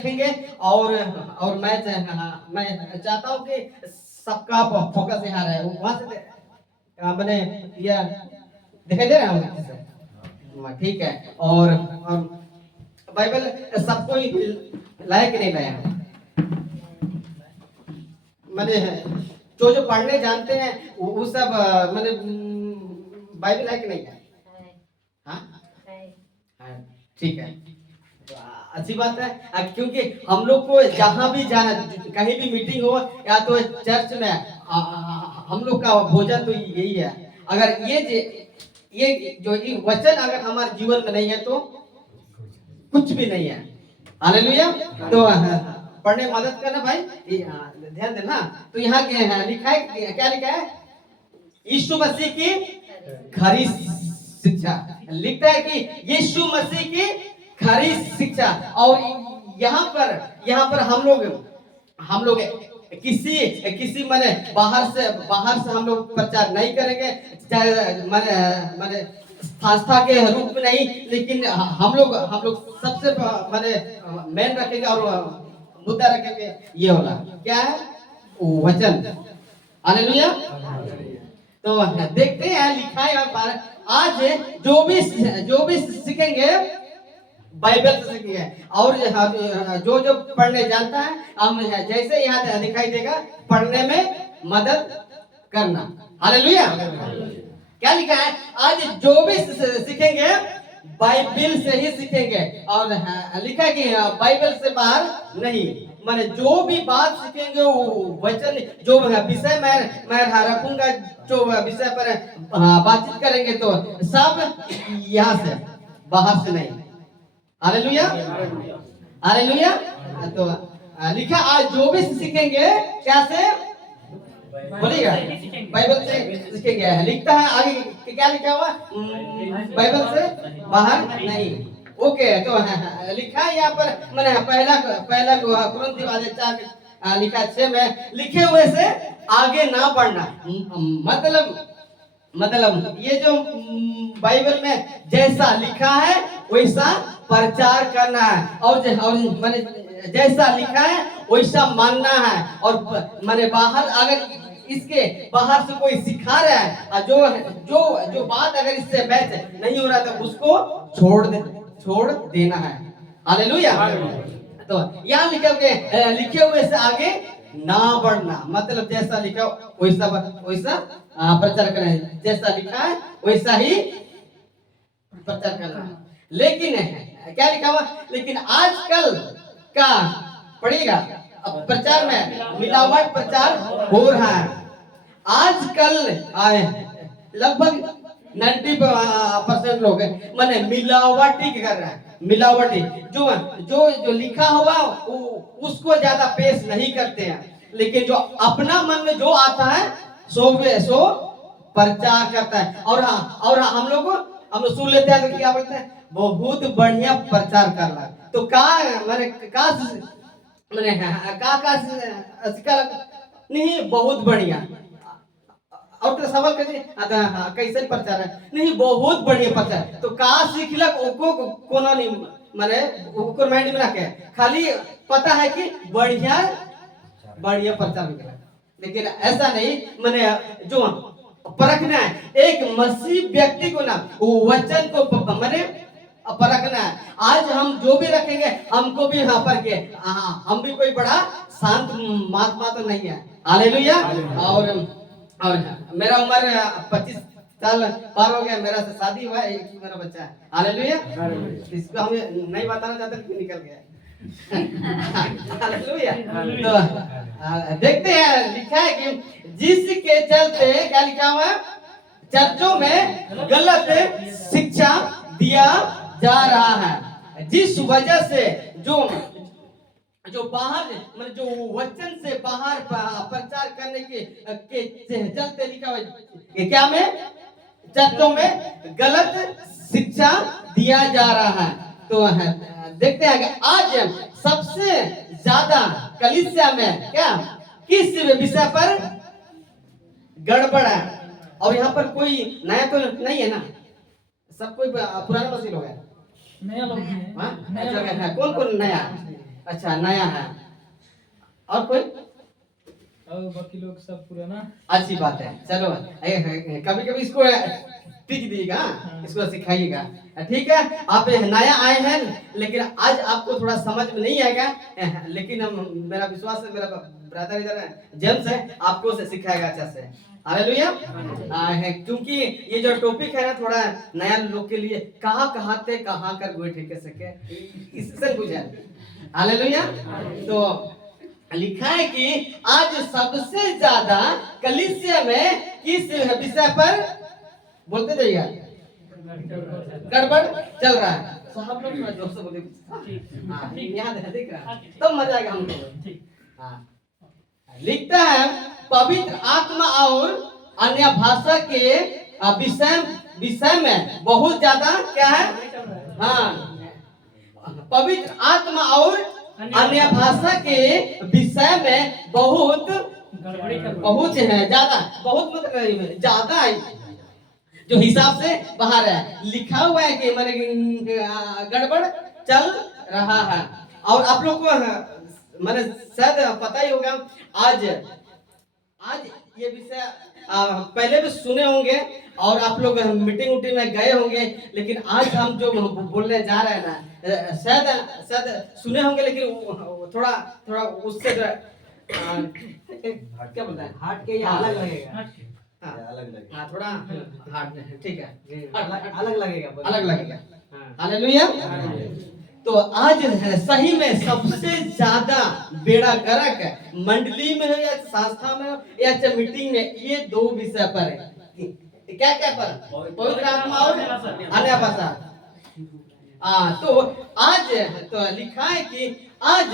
देखेंगे। और मैं चाहता हूँ कि सबका फोकस यहाँ रहे, वहां से मैंने ये दिखाई दे रहा हूँ, ठीक है। और बाइबल सबको ही लाया कि नहीं लाया? मैंने जो पढ़ने जानते हैं वो सब मैंने बाइबल है कि नहीं है? हाँ, ठीक है, अच्छी बात है। क्योंकि हम लोग को जहाँ भी जाना, कहीं भी मीटिंग हो या तो चर्च में, हम लोग का भोजन तो यही है। अगर ये जो ये वचन अगर हमारे जीवन में नहीं है तो कुछ भी नहीं है। हालेलुया। तो पढ़ने मदद करना भाई, ध्यान देना। तो यहाँ लिखा है, क्या लिखा है? यीशु मसीह की खरी शिक्षा। लिखता है कि यीशु मसीह की खरी शिक्षा। और यहाँ पर हम लोग किसी किसी माने बाहर से हम लोग प्रचार नहीं करेंगे, चाहे माने संस्था के रूप में नहीं, लेकिन हम लोग सबसे माने मेन रखेंगे और मुद्दा रखेंगे। ये होला क्या है? वचन। हालेलुया। तो देखते हैं, लिखा है यहाँ पर, आज जो भी सीखेंगे बाइबल से सीखेंगे। और जो पढ़ने जानता है, हम जैसे यहाँ दिखाई देगा, पढ़ने में मदद करना। हालेलुया। क्या लिखा है? आज जो भी सीखेंगे बाइबल से ही सीखेंगे। और लिखा है कि बाइबल से बाहर नहीं। माने जो भी बात सीखेंगे वो वचन, जो विषय मैं रखूंगा, जो विषय पर बातचीत करेंगे, तो सब यहाँ से, बाहर से नहीं। Hallelujah, hallelujah. तो लिखा, आज जो भी सीखेंगे क्या से बोलिएगा? बाइबल से सीखेंगे। लिखता है आगे, क्या लिखा हुआ? बाइबल से बाहर नहीं। ओके, तो लिखा है यहाँ पर, मैंने पहला कुरिन्थी 4 लिखा 6 में, लिखे हुए से आगे ना बढ़ना। मतलब ये जो बाइबल में जैसा लिखा है वैसा प्रचार करना है, और मैंने जैसा लिखा है वैसा मानना है। और मैंने बाहर, अगर इसके बाहर से कोई सिखा रहा है और जो बात अगर इससे मैच नहीं हो रहा तो उसको छोड़ देना है। हालेलुया। तो यहाँ लिखे हुए से आगे ना बढ़ना, मतलब जैसा लिखा वैसा प्रचार करना है। जैसा लिखा है वैसा ही प्रचार करना है। लेकिन क्या लिखा हुआ? लेकिन आजकल का पढ़िएगा, प्रचार में मिलावट प्रचार हो रहा है। आजकल लगभग 90% लोग माने मिलावटी कर रहा है। मिलावटी जो लिखा हुआ उसको ज्यादा पेश नहीं करते हैं, लेकिन जो अपना मन में जो आता है सो प्रचार करता है। और हम लोग सुन लेते हैं तो क्या बोलते हैं? बहुत बढ़िया प्रचार कर रहा है। तो नहीं, बहुत बढ़िया। और तो सवाल करिए, कैसे प्रचार है? नहीं, बहुत बढ़िया प्रचार। तो का सीखलक ओको कोनो नहीं, माने ओकर माइंड में रखे, खाली पता है कि बढ़िया प्रचार निकला। लेकिन ऐसा नहीं, माने जो परखना है एक मसीह व्यक्ति को ना, वो वचन को माने परखना है। आज हम जो भी रखेंगे, हमको भी यहाँ पर के हम भी कोई बड़ा शांत महात्मा तो नहीं है। हालेलुया। और मेरा उम्र 25 साल पार हो गया, मेरा से शादी हुआ है, एक ही मेरा बच्चा है। हालेलुया। इसको हम नहीं बताना चाहते कि निकल गया। हालेलुया। तो देखते हैं, लिखा है कि जिसके चलते, क्या लिखा हुआ है? चर्चों में गलत शिक्षा दिया जा रहा है, जिस वजह से जो बाहर, मतलब जो वचन से बाहर प्रचार करने के चलते लिखा हुआ है, क्या में चर्चों में गलत शिक्षा दिया जा रहा है। तो देखते हैं कि आज सबसे ज्यादा कलीसिया में क्या, किस विषय पर गड़बड़ है? और यहाँ पर कोई नया तो नहीं है ना? सब कोई पुराना मसीह लोग है, नया लोग है। कौन नया? अच्छा नया है। और कोई? और बाकी लोग सब पुराना। अच्छी बात है। चलो कभी कभी इसको टीच दीजिएगा, इसको सिखाइएगा। ठीक है, आप नया आए हैं लेकिन आज आपको थोड़ा समझ में नहीं आएगा, लेकिन मेरा विश्वास है, मेरा ब्रदर इधर है जेम्स है, आपको से सिखाएगा अच्छा से। हालेलुया। क्योंकि ये जो टॉपिक है ना थोड़ा नया लोग के लिए, कहाँ कहाँ थे कहाँ कर गोए ठेके सके इससे बुझा। हालेलुया। तो लिखा है कि आज सबसे ज्यादा कलीसिया में किस विषय पर बोलते जाइए, गड़बड़ चल रहा है। साहब लोग थोड़ा जोर से बोले। हाँ यहाँ देख रहा है तब मजा आएगा हमको। हाँ लिखता है पवित्र आत्मा और अन्य भाषा के विषय में बहुत ज्यादा क्या है। हाँ पवित्र आत्मा और अन्य भाषा के विषय में बहुत है, ज्यादा, बहुत मतलब ज्यादा है, जो हिसाब से बाहर है। लिखा हुआ है कि मैंने गड़बड़ चल रहा है। और आप लोग को मैंने शायद पता ही होगा, आज ये विषय पहले भी सुने होंगे और आप लोग मीटिंग में गए होंगे, लेकिन आज हम जो बोलने जा रहे हैं ना शायद सुने होंगे, लेकिन थोड़ा थोड़ा उससे क्या बोलते हैं हार्ट के या अलग लगेगा। अलग लगेगा। हाँ थोड़ा हार्ट ठीक है, अलग लगेगा। हालेलुया। तो आज सही में सबसे ज्यादा बेड़ा गर्क मंडली में हो या संस्था में हो या मीटिंग में, ये दो विषय पर है। क्या क्या पर? पवित्र आत्मा और अन्य भाषा। तो आज तो लिखा है कि आज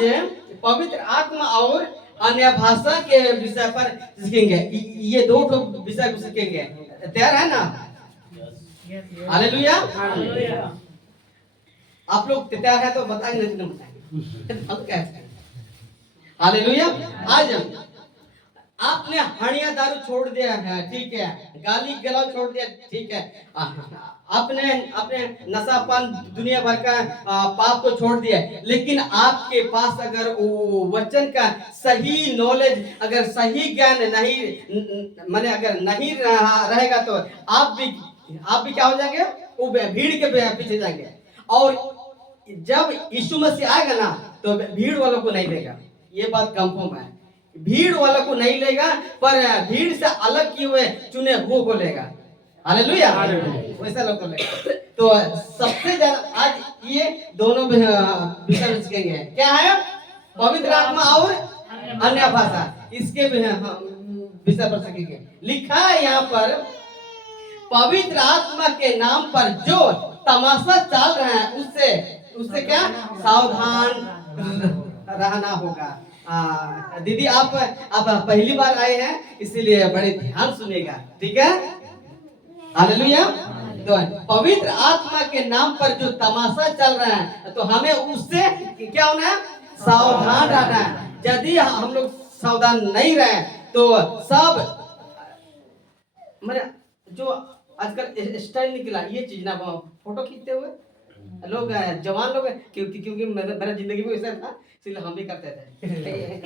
पवित्र आत्मा और अन्य भाषा के विषय पर सीखेंगे। ये दो विषय को सीखेंगे। तैयार है ना? हालेलुया। आप लोग तैयार है तो बताएंगे, नहीं बताएंगे। हालेलुया। आज आपने हड़िया दारू छोड़ दिया है, ठीक है, गाली गलौज छोड़ दिया, ठीक है, आपने नशापान दुनिया भर का पाप को छोड़ दिया, लेकिन आपके पास अगर वो वचन का सही नॉलेज, अगर सही ज्ञान नहीं माने अगर नहीं रहेगा तो आप भी क्या हो जाएंगे? वो भीड़ के पीछे जाएंगे। और जब यीशु मसीह आएगा ना तो भीड़ वालों को नहीं लेगा, ये बात कंफर्म है। भीड़ वालों को नहीं लेगा, पर भीड़ से अलग किए हुए चुने हुए को लेगा। हालेलुया। वैसा लोग को लेगा। तो सबसे ज्यादा आज ये दोनों विषय सीखेंगे। क्या है? पवित्र आत्मा और अन्य भाषा, इसके विषय पर सीखेंगे। लिखा है यहाँ पर पवित्र आत्मा के नाम पर जो तमाशा चल रहा है उससे क्या सावधान रहना होगा। दीदी आप पहली बार आए हैं इसीलिए बड़े ध्यान सुनेगा, ठीक है? हालेलुया। तो पवित्र आत्मा के नाम पर जो तमाशा चल रहा है तो हमें उससे क्या होना है? सावधान रहना है। यदि हम लोग सावधान नहीं रहे तो सब मेरे जो आजकल स्टाइल निकला ये चीज ना, फोटो खींचते हुए लोग जवान लोग, क्योंकि मेरा जिंदगी में वैसा था इसलिए हम भी करते थे।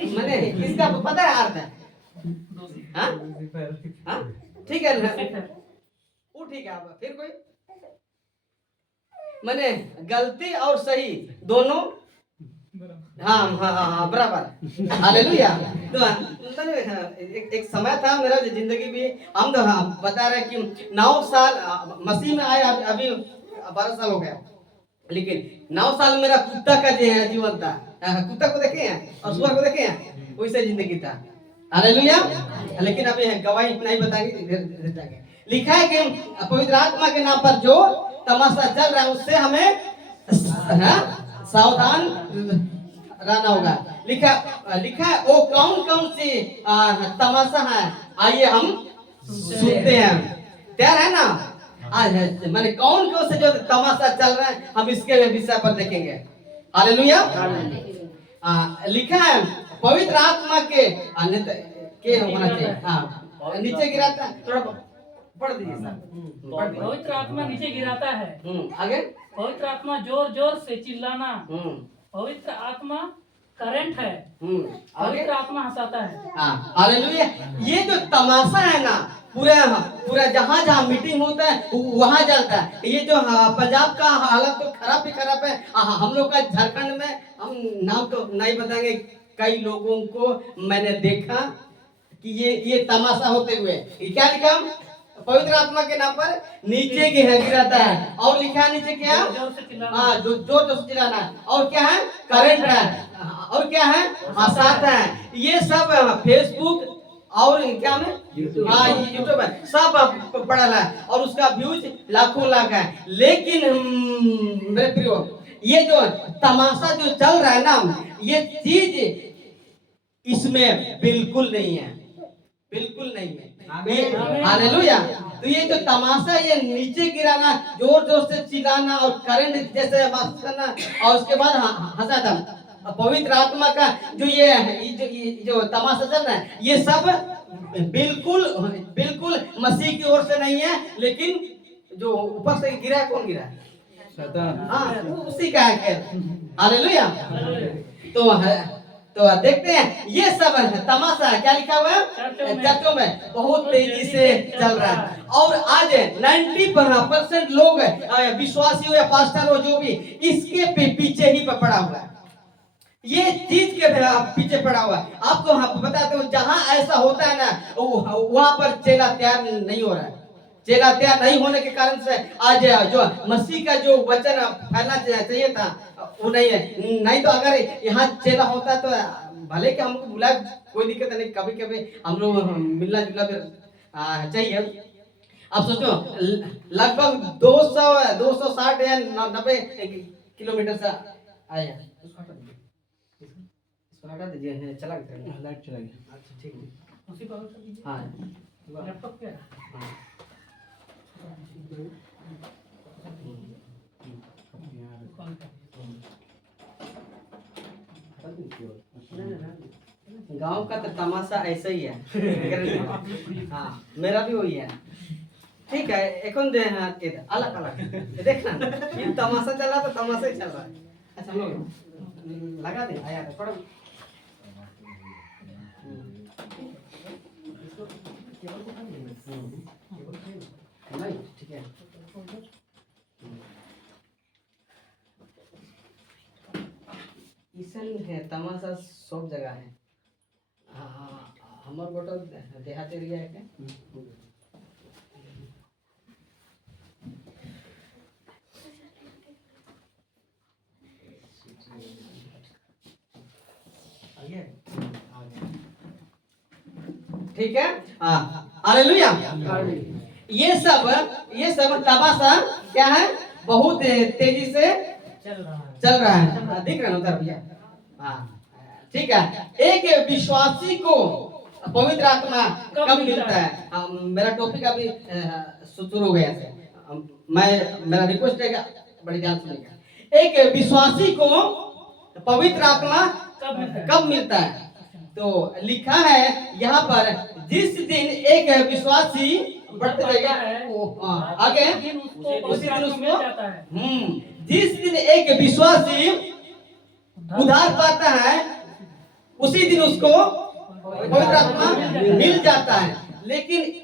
मैंने इसका पता है अर्थ है? हाँ ठीक है वो ठीक है। आप फिर कोई मैंने गलती और सही दोनों हाँ बराबर। हालेलुया। तो एक समय था मेरा जिंदगी भी, हम तो बता रहे कि 9 साल मसीह में आए, अभी 12 साल हो गया, लेकिन 9 साल मेरा कुत्ता का जीवन था। कुत्ता को देखे हैं और सुअर को देखे हैं, वैसे जिंदगी था। हालेलुया। लेकिन अभी गवाही नहीं बताएंगे। लिखा है कि पवित्र आत्मा के नाम पर जो तमाशा चल रहा है उससे हमें सावधान रहना होगा। लिखा है वो कौन सी तमाशा है, आइए हम सुनते हैं। तैयार है ना? आज मैंने कौन से जो तमाशा चल रहा है हम इसके विषय पर देखेंगे। हालेलुया। लिखा है पवित्र आत्मा के होना चाहिए। नीचे गिराता है, थोड़ा पढ़ दीजिए सर। पवित्र आत्मा नीचे गिराता है। आगे पवित्र आत्मा जोर जोर से चिल्लाना। पवित्र आत्मा करंट है, आगे पवित्र आत्मा हंसाता है। हाँ हालेलुया। ये जो तमाशा है ना, पूरा पूरा जहाँ जहाँ मीटिंग होता है वहाँ चलता है। ये जो पंजाब का हालत तो खराब ही खराब है। हम लोग का झारखंड में, हम नाम तो नहीं बताएंगे, कई लोगों को मैंने देखा कि ये तमाशा होते हुए, ये क्या लिखा, पवित्र आत्मा के नाम पर नीचे गिराता है। और लिखा है नीचे क्या, जोर से चिल्लाना। हाँ जो जोर से चिल्लाना है। और क्या है, करंट है। और क्या है, हंसाता है। ये सब फेसबुक और क्या में यूट्यूब है, सब पड़ा है और उसका व्यूज लाखों लाख है। लेकिन मेरे प्रियो, ये जो तमाशा जो चल रहा है ना, ये चीज इसमें बिल्कुल नहीं है, बिल्कुल नहीं है। हालेलुया। तो ये जो तमाशा, ये नीचे गिराना, जोर जोर से चिल्लाना और करंट जैसे बात करना और उसके बाद हंसाना, पवित्र आत्मा का जो ये जो तमाशा चल रहा है, ये सब बिल्कुल बिल्कुल मसीह की ओर से नहीं है। लेकिन जो ऊपर से गिरा है, कौन गिरा है, शैतान। हाँ, उसी का है। हालेलुया। तो देखते हैं, ये सब तमाशा क्या लिखा हुआ है चर्चों में बहुत तेजी से चल रहा है। और आज 90% लोग विश्वासी हो या पास्टर हो, जो भी, इसके पीछे ही पड़ा हुआ है, ये चीज के पीछे पड़ा हुआ है। आपको बताते हो, जहां ऐसा होता है ना, वहां पर चेला तैयार नहीं हो रहा है। चेला तैयार नहीं होने के कारण से आज जो मसीह का जो वचन फैलना चाहिए था, वो नहीं है। नहीं तो अगर यहाँ चेला होता तो भले कि हमको बुला, कोई दिक्कत नहीं, कभी कभी हम लोग मिलना जुलना चाहिए। अब सोचो, लगभग 260 या 90 किलोमीटर से आया। हटा दीजिए, चला गया, लाइट चला गया। अच्छा ठीक है, उसी पर कर दीजिए। हाँ लैपटॉप क्या है? गांव का तो तमाशा ऐसा ही है। हाँ, मेरा भी वही है। ठीक है, एक अलग अलग देखना, ये तमाशा चल रहा तो तमाशा ही चल रहा है। अच्छा हम लोग लगा दे, आया था पढ़ो। नहीं ठीक है, ईसन है तमाशा सब जगह है। हमार गोटो देहात एरिया है क्या? ठीक है, हालेलुया। ये सब तमाशा क्या है, बहुत तेजी से चल रहा है। दिख रहा है उधर भैया? हाँ ठीक है। एक विश्वासी को पवित्र आत्मा कब मिलता है? मेरा टॉपिक अभी शुरू हो गया है, मेरा रिक्वेस्ट है बड़ी ध्यान सुनिएगा। एक विश्वासी को पवित्र आत्मा कब मिलता है? तो लिखा है यहाँ पर, जिस दिन एक विश्वासी बढ़ते रहेगा आगे, उसी दिन उसको जिस दिन एक विश्वासी उद्धार पाता है, उसी दिन उसको पवित्र आत्मा मिल जाता है। लेकिन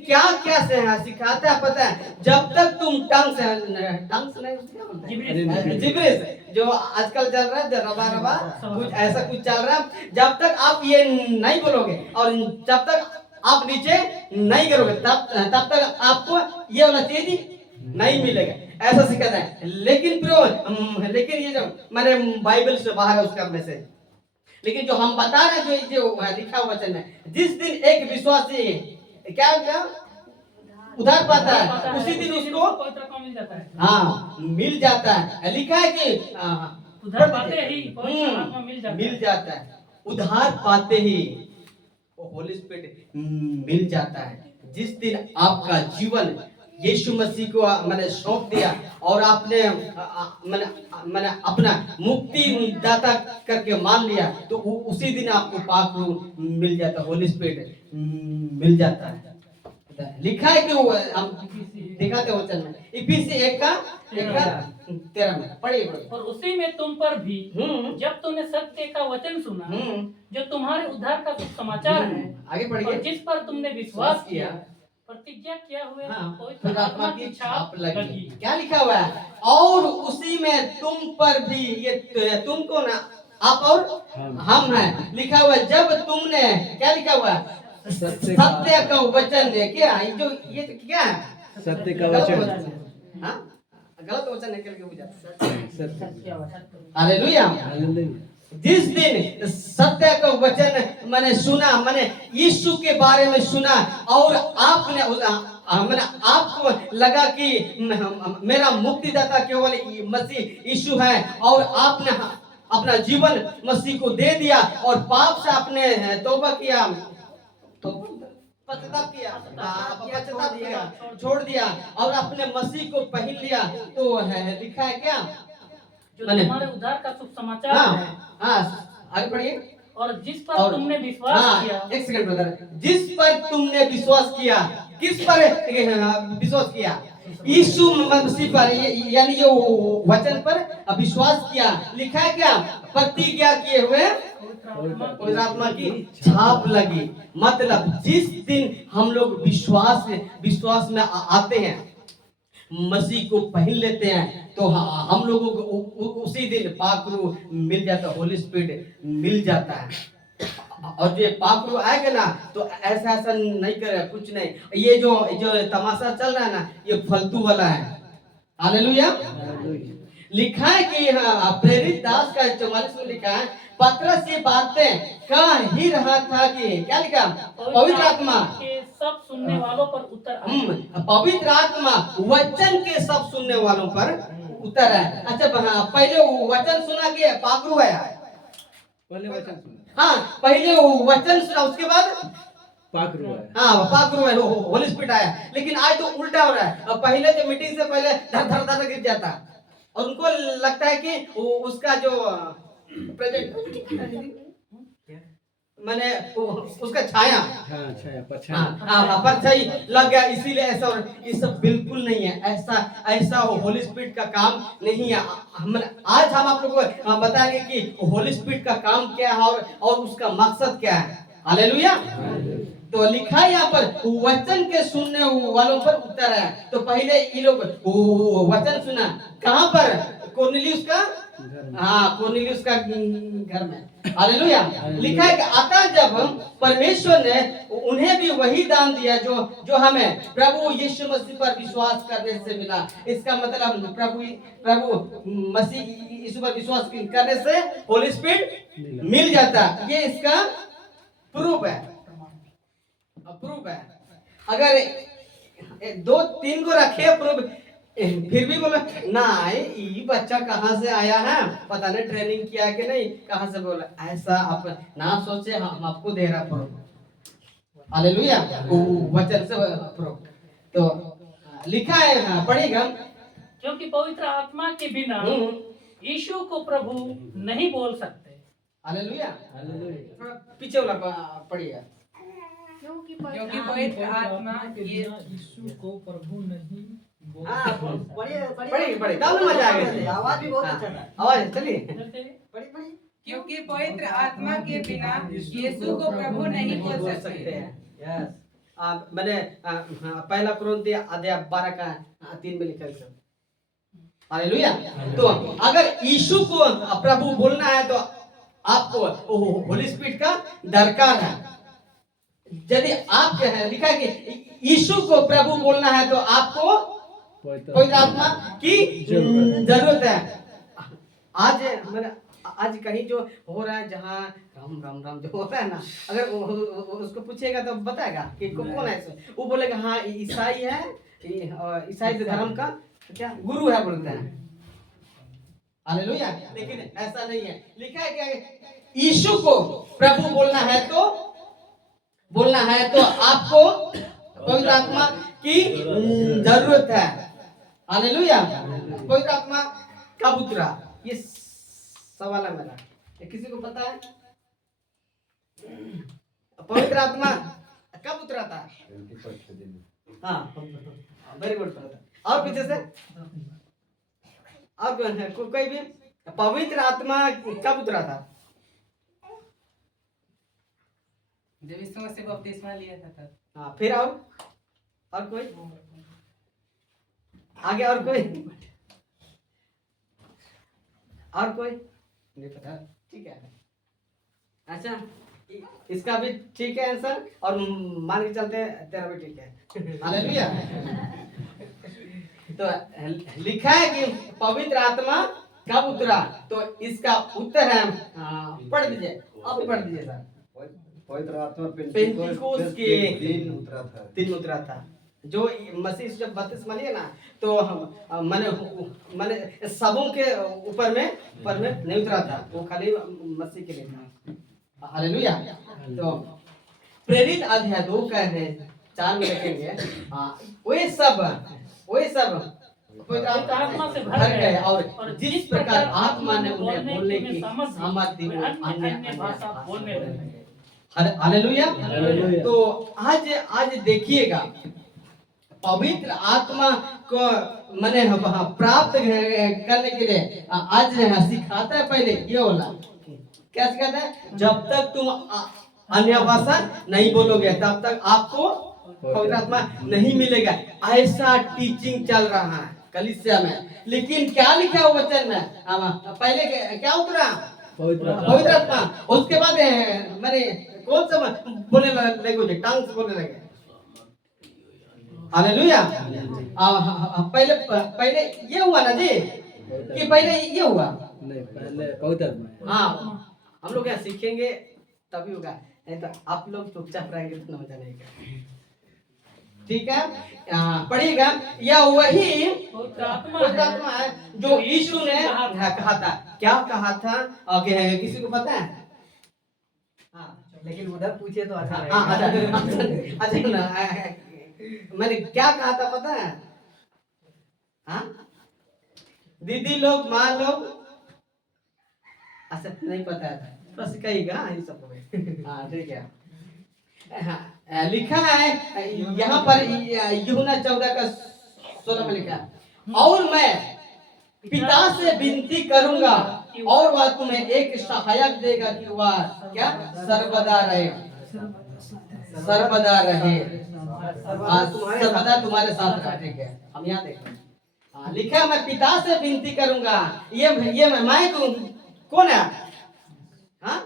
क्या क्या से सिखाता है पता है? जब तक तुम टंग से नहीं, जिब्रिस जो आजकल चल रहा है, रबा कुछ ऐसा कुछ चल रहा है, जब तक आप ये नहीं बोलोगे और जब तक आप नीचे नहीं करोगे, तब तक आपको ये वाला चीज नहीं मिलेगा, ऐसा सिखाता है। लेकिन ये जो मैंने बाइबल से बाहर है उसका मैसेज, लेकिन जो हम बता रहे हैं, जो लिखा हुआ वचन है, जिस दिन एक विश्वासी क्या उधार पाता है, उसी दिन उसको मिल जाता है। हाँ, मिल जाता है। लिखा है कि उधार पाते ही मिल जाता है। उधार पाते ही होली स्पिरिट मिल जाता है। जिस दिन आपका जीवन यीशु मसीह को मैंने सौंप दिया और आपने मैंने अपना मुक्ति दाता करके मान लिया, तो उसी दिन आपको पाक रूह मिल जाता है, होली स्पिरिट मिल जाता है। लिखा है कि हम दिखाते वचन में इफिसी 1:13 में पढ़िए। और उसी में तुम पर भी हम्म। जब तुमने सत्य का वचन सुना हम्म। जो तुम्हारे उद्धार का शुभ समाचार है आगे और पढ़िए। जिस पर तुमने विश्वास किया किया। प्रतिज्ञा किया हुए हाँ, पवित्र आत्मा की छाप लगी। क्या लिखा हुआ है? और उसी में तुम पर भी, ये तुम कौन है? आप और हम हैं। लिखा हुआ है जब तुमने, क्या लिखा हुआ है? सत्य का वचन है। क्या ये क्या है? सत्य का गलत वचन। हाँ? गलत वचन निकल के हो जाता है। सत्य। हालेलुया। जिस दिन सत्य का वचन मैंने सुना, मैंने यीशु के बारे में सुना और आपने मैंने आपको लगा कि मेरा मुक्तिदाता केवल मसीह यीशु है और आपने अपना जीवन मसीह को दे दिया और पाप से आपने तौबा किया, तो पश्चाताप किया, छोड़ दिया और अपने मसीह को पहन लिया, तो लिखा है क्या? जो तुम्हारे उद्धार का शुभ समाचार है। हाँ, आगे पढ़िए। और जिस पर तुमने विश्वास किया। एक सेकंड ब्रदर। जिस पर तुमने विश्वास किया, किस पर विश्वास किया? यीशु मसीह पर, यानी ये वचन पर विश्वास किया। लिखा है क्या? प्रतिज्ञा किए हुए पवित्र आत्मा की छाप लगी। मतलब जिस दिन हम लोग विश्वास में आते हैं, मसीह को पहन लेते हैं, तो हम लोगों को उसी दिन पाक रूह मिल जाता है, होली स्पिरिट मिल जाता है। और जो पाक रूह आएगा ना, तो ऐसा नहीं करेगा, कुछ नहीं। ये जो तमाशा चल रहा है ना, ये फालतू वाला है। हालेलुया। लिखा है कि प्रेरित दास का 44 में लिखा है, पतरस ये बातें कह ही रहा था कि, क्या लिखा? पवित्र आत्मा के सब सुनने वालों पर उतर आया। पवित्र आत्मा वचन के सब सुनने वालों पर उतर है। अच्छा, पहले वचन सुना कि पाकरू आया? पहले वचन सुना। हाँ, पहले वचन सुना, उसके बाद पाकरू है। हाँ, पाकरू है, होली स्पिरिट आया। लेकिन आज तो उल्टा हो रहा है। पहले जो मीटिंग से पहले धर धर धर गिर जाता और उनको लगता है कि उसका जो प्रेजेंट मैंने उसका छाया, हाँ, छाया, परछाई लग गया, इसीलिए ऐसा। और ये सब बिल्कुल नहीं है। ऐसा होली स्पिरिट का काम नहीं है। आज हम आप लोगों को बताएंगे कि होली स्पिरिट का काम क्या है और उसका मकसद क्या है। हालेलुया। तो लिखा है यहाँ पर वचन के सुनने वालों पर उतर है। तो पहले ये लोग वचन सुना कहाँ पर? कोर्नेलियुस का, हाँ, कोर्नेलियुस का घर में। हालेलुया। लिखा है कि अतः जब परमेश्वर ने उन्हें भी वही दान दिया जो हमें प्रभु यीशु मसीह पर विश्वास करने से मिला। इसका मतलब प्रभु मसीह यीशु पर विश्वास करने से होली स्पिरिट मिल जाता। ये इसका प्रूफ है। अगर 2-3 को रखे प्रूफ, फिर भी बोला ना, ये बच्चा कहाँ से आया है, पता नहीं ट्रेनिंग किया कि नहीं, कहाँ से बोला, ऐसा आप ना सोचे। हम आपको दे रहा प्रूफ। हालेलुया। वचन से प्रूफ। तो लिखा है, पढ़ेगा। क्योंकि पवित्र आत्मा के बिना यीशु को प्रभु नहीं बोल सकते। हालेलुया। पीछे वाला पढ़िएगा। क्योंकि पवित्र आत्मा के बिना यीशु को प्रभु नहीं बोल हाँ, पढ़िए तब मजा आएगा। आवाज भी बहुत अच्छा था। आवाज चलिए। पढ़िए। क्योंकि पवित्र आत्मा के बिना यीशु को प्रभु नहीं बोल सकते हैं। यस। मैंने पहला कुरिन्थी अध्याय 12 का 3 में लिखा है। हालेलुया। तो अगर यीशु को प्रभु बोलना है तो आपको होली स्पिरिट का दरकार है। यदि आप लिखा है कि यीशु को प्रभु बोलना है तो आपको पवित्र आत्मा की जरूरत है। आज कहीं जो हो रहा है, जहाँ राम राम राम जो हो रहा है ना, अगर उसको पूछेगा तो बताएगा कि कौन है ऐसे। वो बोलेगा हाँ ईसाई है, ईसाई धर्म का क्या गुरु है बोलते हैं। हालेलुया। लेकिन ऐसा नहीं है। लिखा है कि यीशु को प्रभु बोलना है तो आपको पवित्र आत्मा की जरूरत है। हालेलुया। पवित्र आत्मा कब उतरा, ये सवाल है मेरा। किसी को पता है? पवित्र आत्मा कब उतरा था? हाँ, वेरी गुड। और पीछे से अब कोई भी पवित्र आत्मा कब उतरा था? जब यीशु मसीह बपतिस्मा लिया था तब। हाँ, फिर और कोई आगे? और कोई नहीं पता। ठीक है, अच्छा, इसका भी ठीक है आंसर, और मान के चलते हैं तेरा भी ठीक है। हालेलुया। तो लिखा है कि पवित्र आत्मा कब उतरा, तो इसका उत्तर है, पढ़ दीजिए, आप पढ़ दीजिए सर। पवित्र आत्मा पेंटिकोस के दिन उतरा था। दिन उतरा था। जो मसीह जब बपतिस्मा लिए ना, तो मैंने सबों के ऊपर में नहीं उतरा था, वो खाली मसीह के लिए था। हालेलुया। तो प्रेरित अध्याय 2 का है 4 में लिखेंगे, वे सब पवित्र आत्मा से भर गए, और जिस प्रकार आत्मा ने उन्हें बोलने की सामर्थ्य दी, वो अन्य भाषा बोलने लगे। हालेलुया। हालेलुया। तो आज देखिएगा, पवित्र आत्मा को मैंने प्राप्त करने के लिए आज सिखाता है। पहले ये होला, क्या सिखाता है? जब तक तुम अन्य भाषा नहीं बोलोगे तब तक आपको पवित्र आत्मा नहीं मिलेगा। ऐसा टीचिंग चल रहा है कलीसिया में। लेकिन क्या लिखा हुआ वचन में? पहले क्या उतरा? पवित्र आत्मा। उसके बाद मैंने कौन सा बोलने लगे? टंग्स बोलने लगे। हालेलुया। पहले ये हुआ ना जी, कि पहले ये हुआ? नहीं, पहले पवित्र आत्मा। हाँ, हम लोग यहाँ सीखेंगे तभी होगा, नहीं तो आप लोग चुपचाप रहेंगे तो मजा नहीं आएगा। ठीक है, पढ़िएगा। यह वही पवित्र आत्मा पवित्र आत्मा है जो यीशु ने कहा था। क्या कहा था? किसी को पता है? हाँ, लेकिन उधर पूछे तो अच्छा हाँ, अच्छा ना, मैंने क्या कहा था पता है? हाँ, दीदी लोग, माँ लोग, अच्छा नहीं पता है, बस कहिएगा ये सब लोग। हाँ, ठीक है। हाँ, लिखा है यहाँ पर यूहन्ना 14:16 में लिखा है, और मैं पिता से विनती करूंगा और वह तुम्हें एक सहायक देगा कि वह क्या सर्वदा रहे, सर्वदा तुम्हारे साथ रहे। ठीक है, हम यहाँ देखें। लिखा है मैं पिता से विनती करूंगा। ये मैं कौन है? हाँ,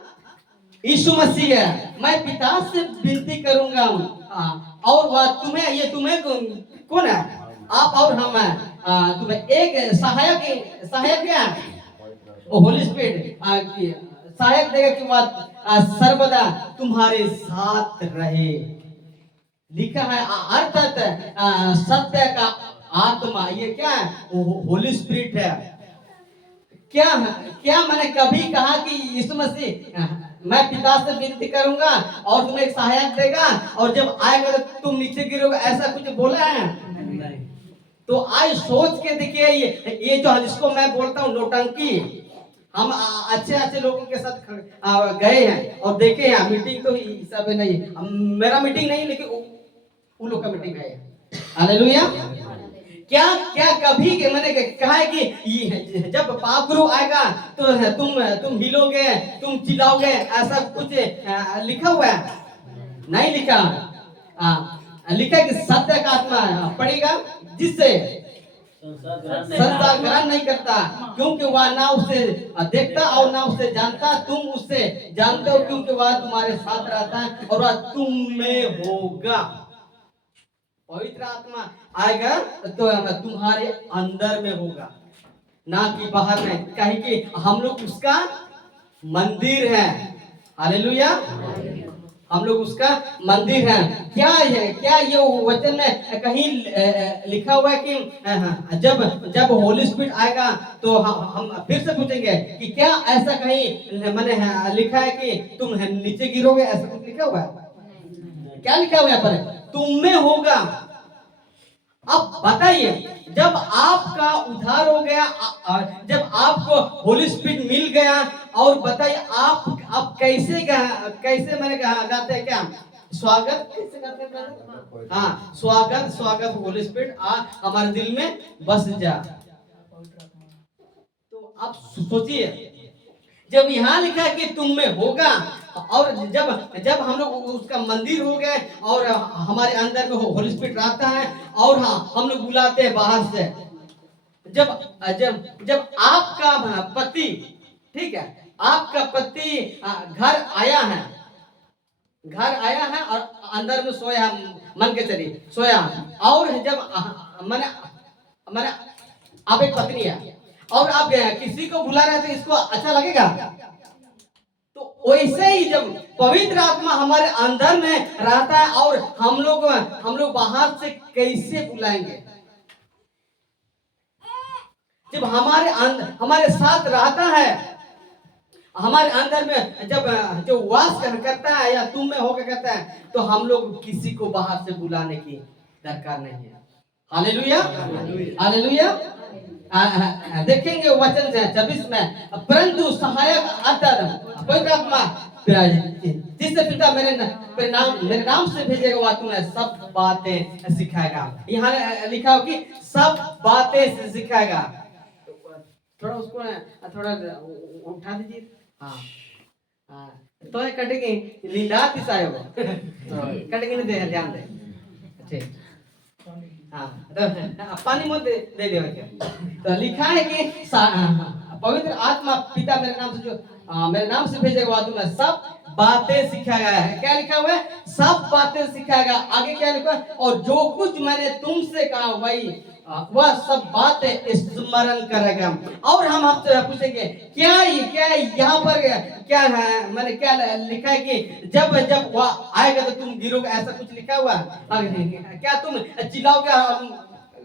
यीशु मसीह है। मैं पिता से विनती करूंगा और वह तुम्हें कौन है? आप और हम हैं, तुम्हें एक सहायक क्या है? होली स्पिरिट सहायक देगा कि वह सर्वदा तुम्हारे साथ रहे। लिखा है अर्थात सत्य का आत्मा। ये क्या है? होली स्पिरिट है। क्या मैंने कभी कहा कि यीशु मसीह मैं पिता से विनती करूंगा और तुम्हें एक सहायक देगा और जब आएगा तो तुम नीचे गिरोगे, ऐसा कुछ बोला है? नहीं। तो आज सोच के देखिए, ये जो जिसको मैं बोलता हूँ नौटंकी, हम अच्छे लोगों के साथ गए हैं और देखे हैं। मीटिंग तो सब नहीं, मेरा मीटिंग नहीं, लेकिन उन लोग का मीटिंग है। हालेलुया। क्या कभी के मैंने कहा है कि जब पाप गुरु आएगा तो तुम हिलोगे, तुम चिल्लाओगे, ऐसा कुछ लिखा हुआ है? नहीं लिखा। लिखा कि सत्य का आत्मा पड़ेगा जिससे संसार ग्रहण नहीं करता, क्योंकि वह ना उसे देखता और ना उसे जानता। तुम उससे जानते हो क्योंकि वह तुम्हारे साथ रहता है और वह तुम में होगा। पवित्र आत्मा आएगा तो तुम्हारे अंदर में होगा, ना कि बाहर में, कहीं कि हम लोग उसका मंदिर है। हालेलुया। हम लोग उसका मंदिर है। क्या है? क्या ये वचन में कहीं लिखा हुआ है कि जब होली स्पिरिट आएगा तो हम फिर से पूछेंगे कि क्या ऐसा कहीं मैंने लिखा है कि तुम नीचे गिरोगे? ऐसा कुछ लिखा हुआ है? क्या लिखा हुआ है पर? तुम में होगा। अब बताइए, जब आपका उद्धार हो गया, जब आपको होली स्पिरिट मिल गया, और बताइए आप कैसे मैंने गाते हैं क्या? स्वागत कैसे करते हैं brother? हाँ, स्वागत स्वागत होली स्पिरिट आ हमारे दिल में बस जा। तो आप सोचिए, जब यहाँ लिखा है कि तुम में होगा, और जब जब हम लोग उसका मंदिर हो गए और हमारे अंदर में होली स्पिरिट रहता है, और हाँ हम लोग बुलाते हैं बाहर से, जब जब जब आपका पति, ठीक है, आपका पति घर आया है और अंदर में सोया, मन के चलिए सोया, और जब मैंने मैंने आप एक पत्नी है और आप किसी को बुला रहे हैं, तो इसको अच्छा लगेगा? तो वैसे ही जब पवित्र आत्मा हमारे अंदर में रहता है और हम लोग बाहर से कैसे बुलाएंगे? जब हमारे साथ रहता है, हमारे अंदर में जब जो वास करता है या तुम में होकर करता है, तो हम लोग किसी को बाहर से बुलाने की दरकार नहीं है। Hallelujah, hallelujah. देखेंगे वचन से 26 में, परंतु सहायक अर्थात पवित्र आत्मा जिससे पिता मेरे नाम से भेजेगा, वह तुम्हें सब बातें सिखाएगा। यहाँ लिखा हो कि सब बातें से सिखाएगा। थोड़ा उसको थोड़ा उठा दीजिए। हाँ तो कटेंगे नींदा तिसायो कटेंगे नहीं, दे ध्यान दे। ठीक, हाँ तो पानी मत दे दे क्या। तो लिखा है कि पवित्र आत्मा पिता मेरे नाम से भेजेगा, तुम्हें सब बातें सिखाएगा। है क्या लिखा हुआ है? सब बातें सिखाएगा। आगे क्या लिखा है? और जो कुछ मैंने तुमसे कहा वही वह सब बातें स्मरण करेगा। और हम आपसे पूछेंगे क्या यहाँ पर क्या है, मैंने क्या लिखा है कि जब जब वह आएगा तो तुम गिरोगे, ऐसा कुछ लिखा हुआ है क्या? तुम चिल्लाओगे?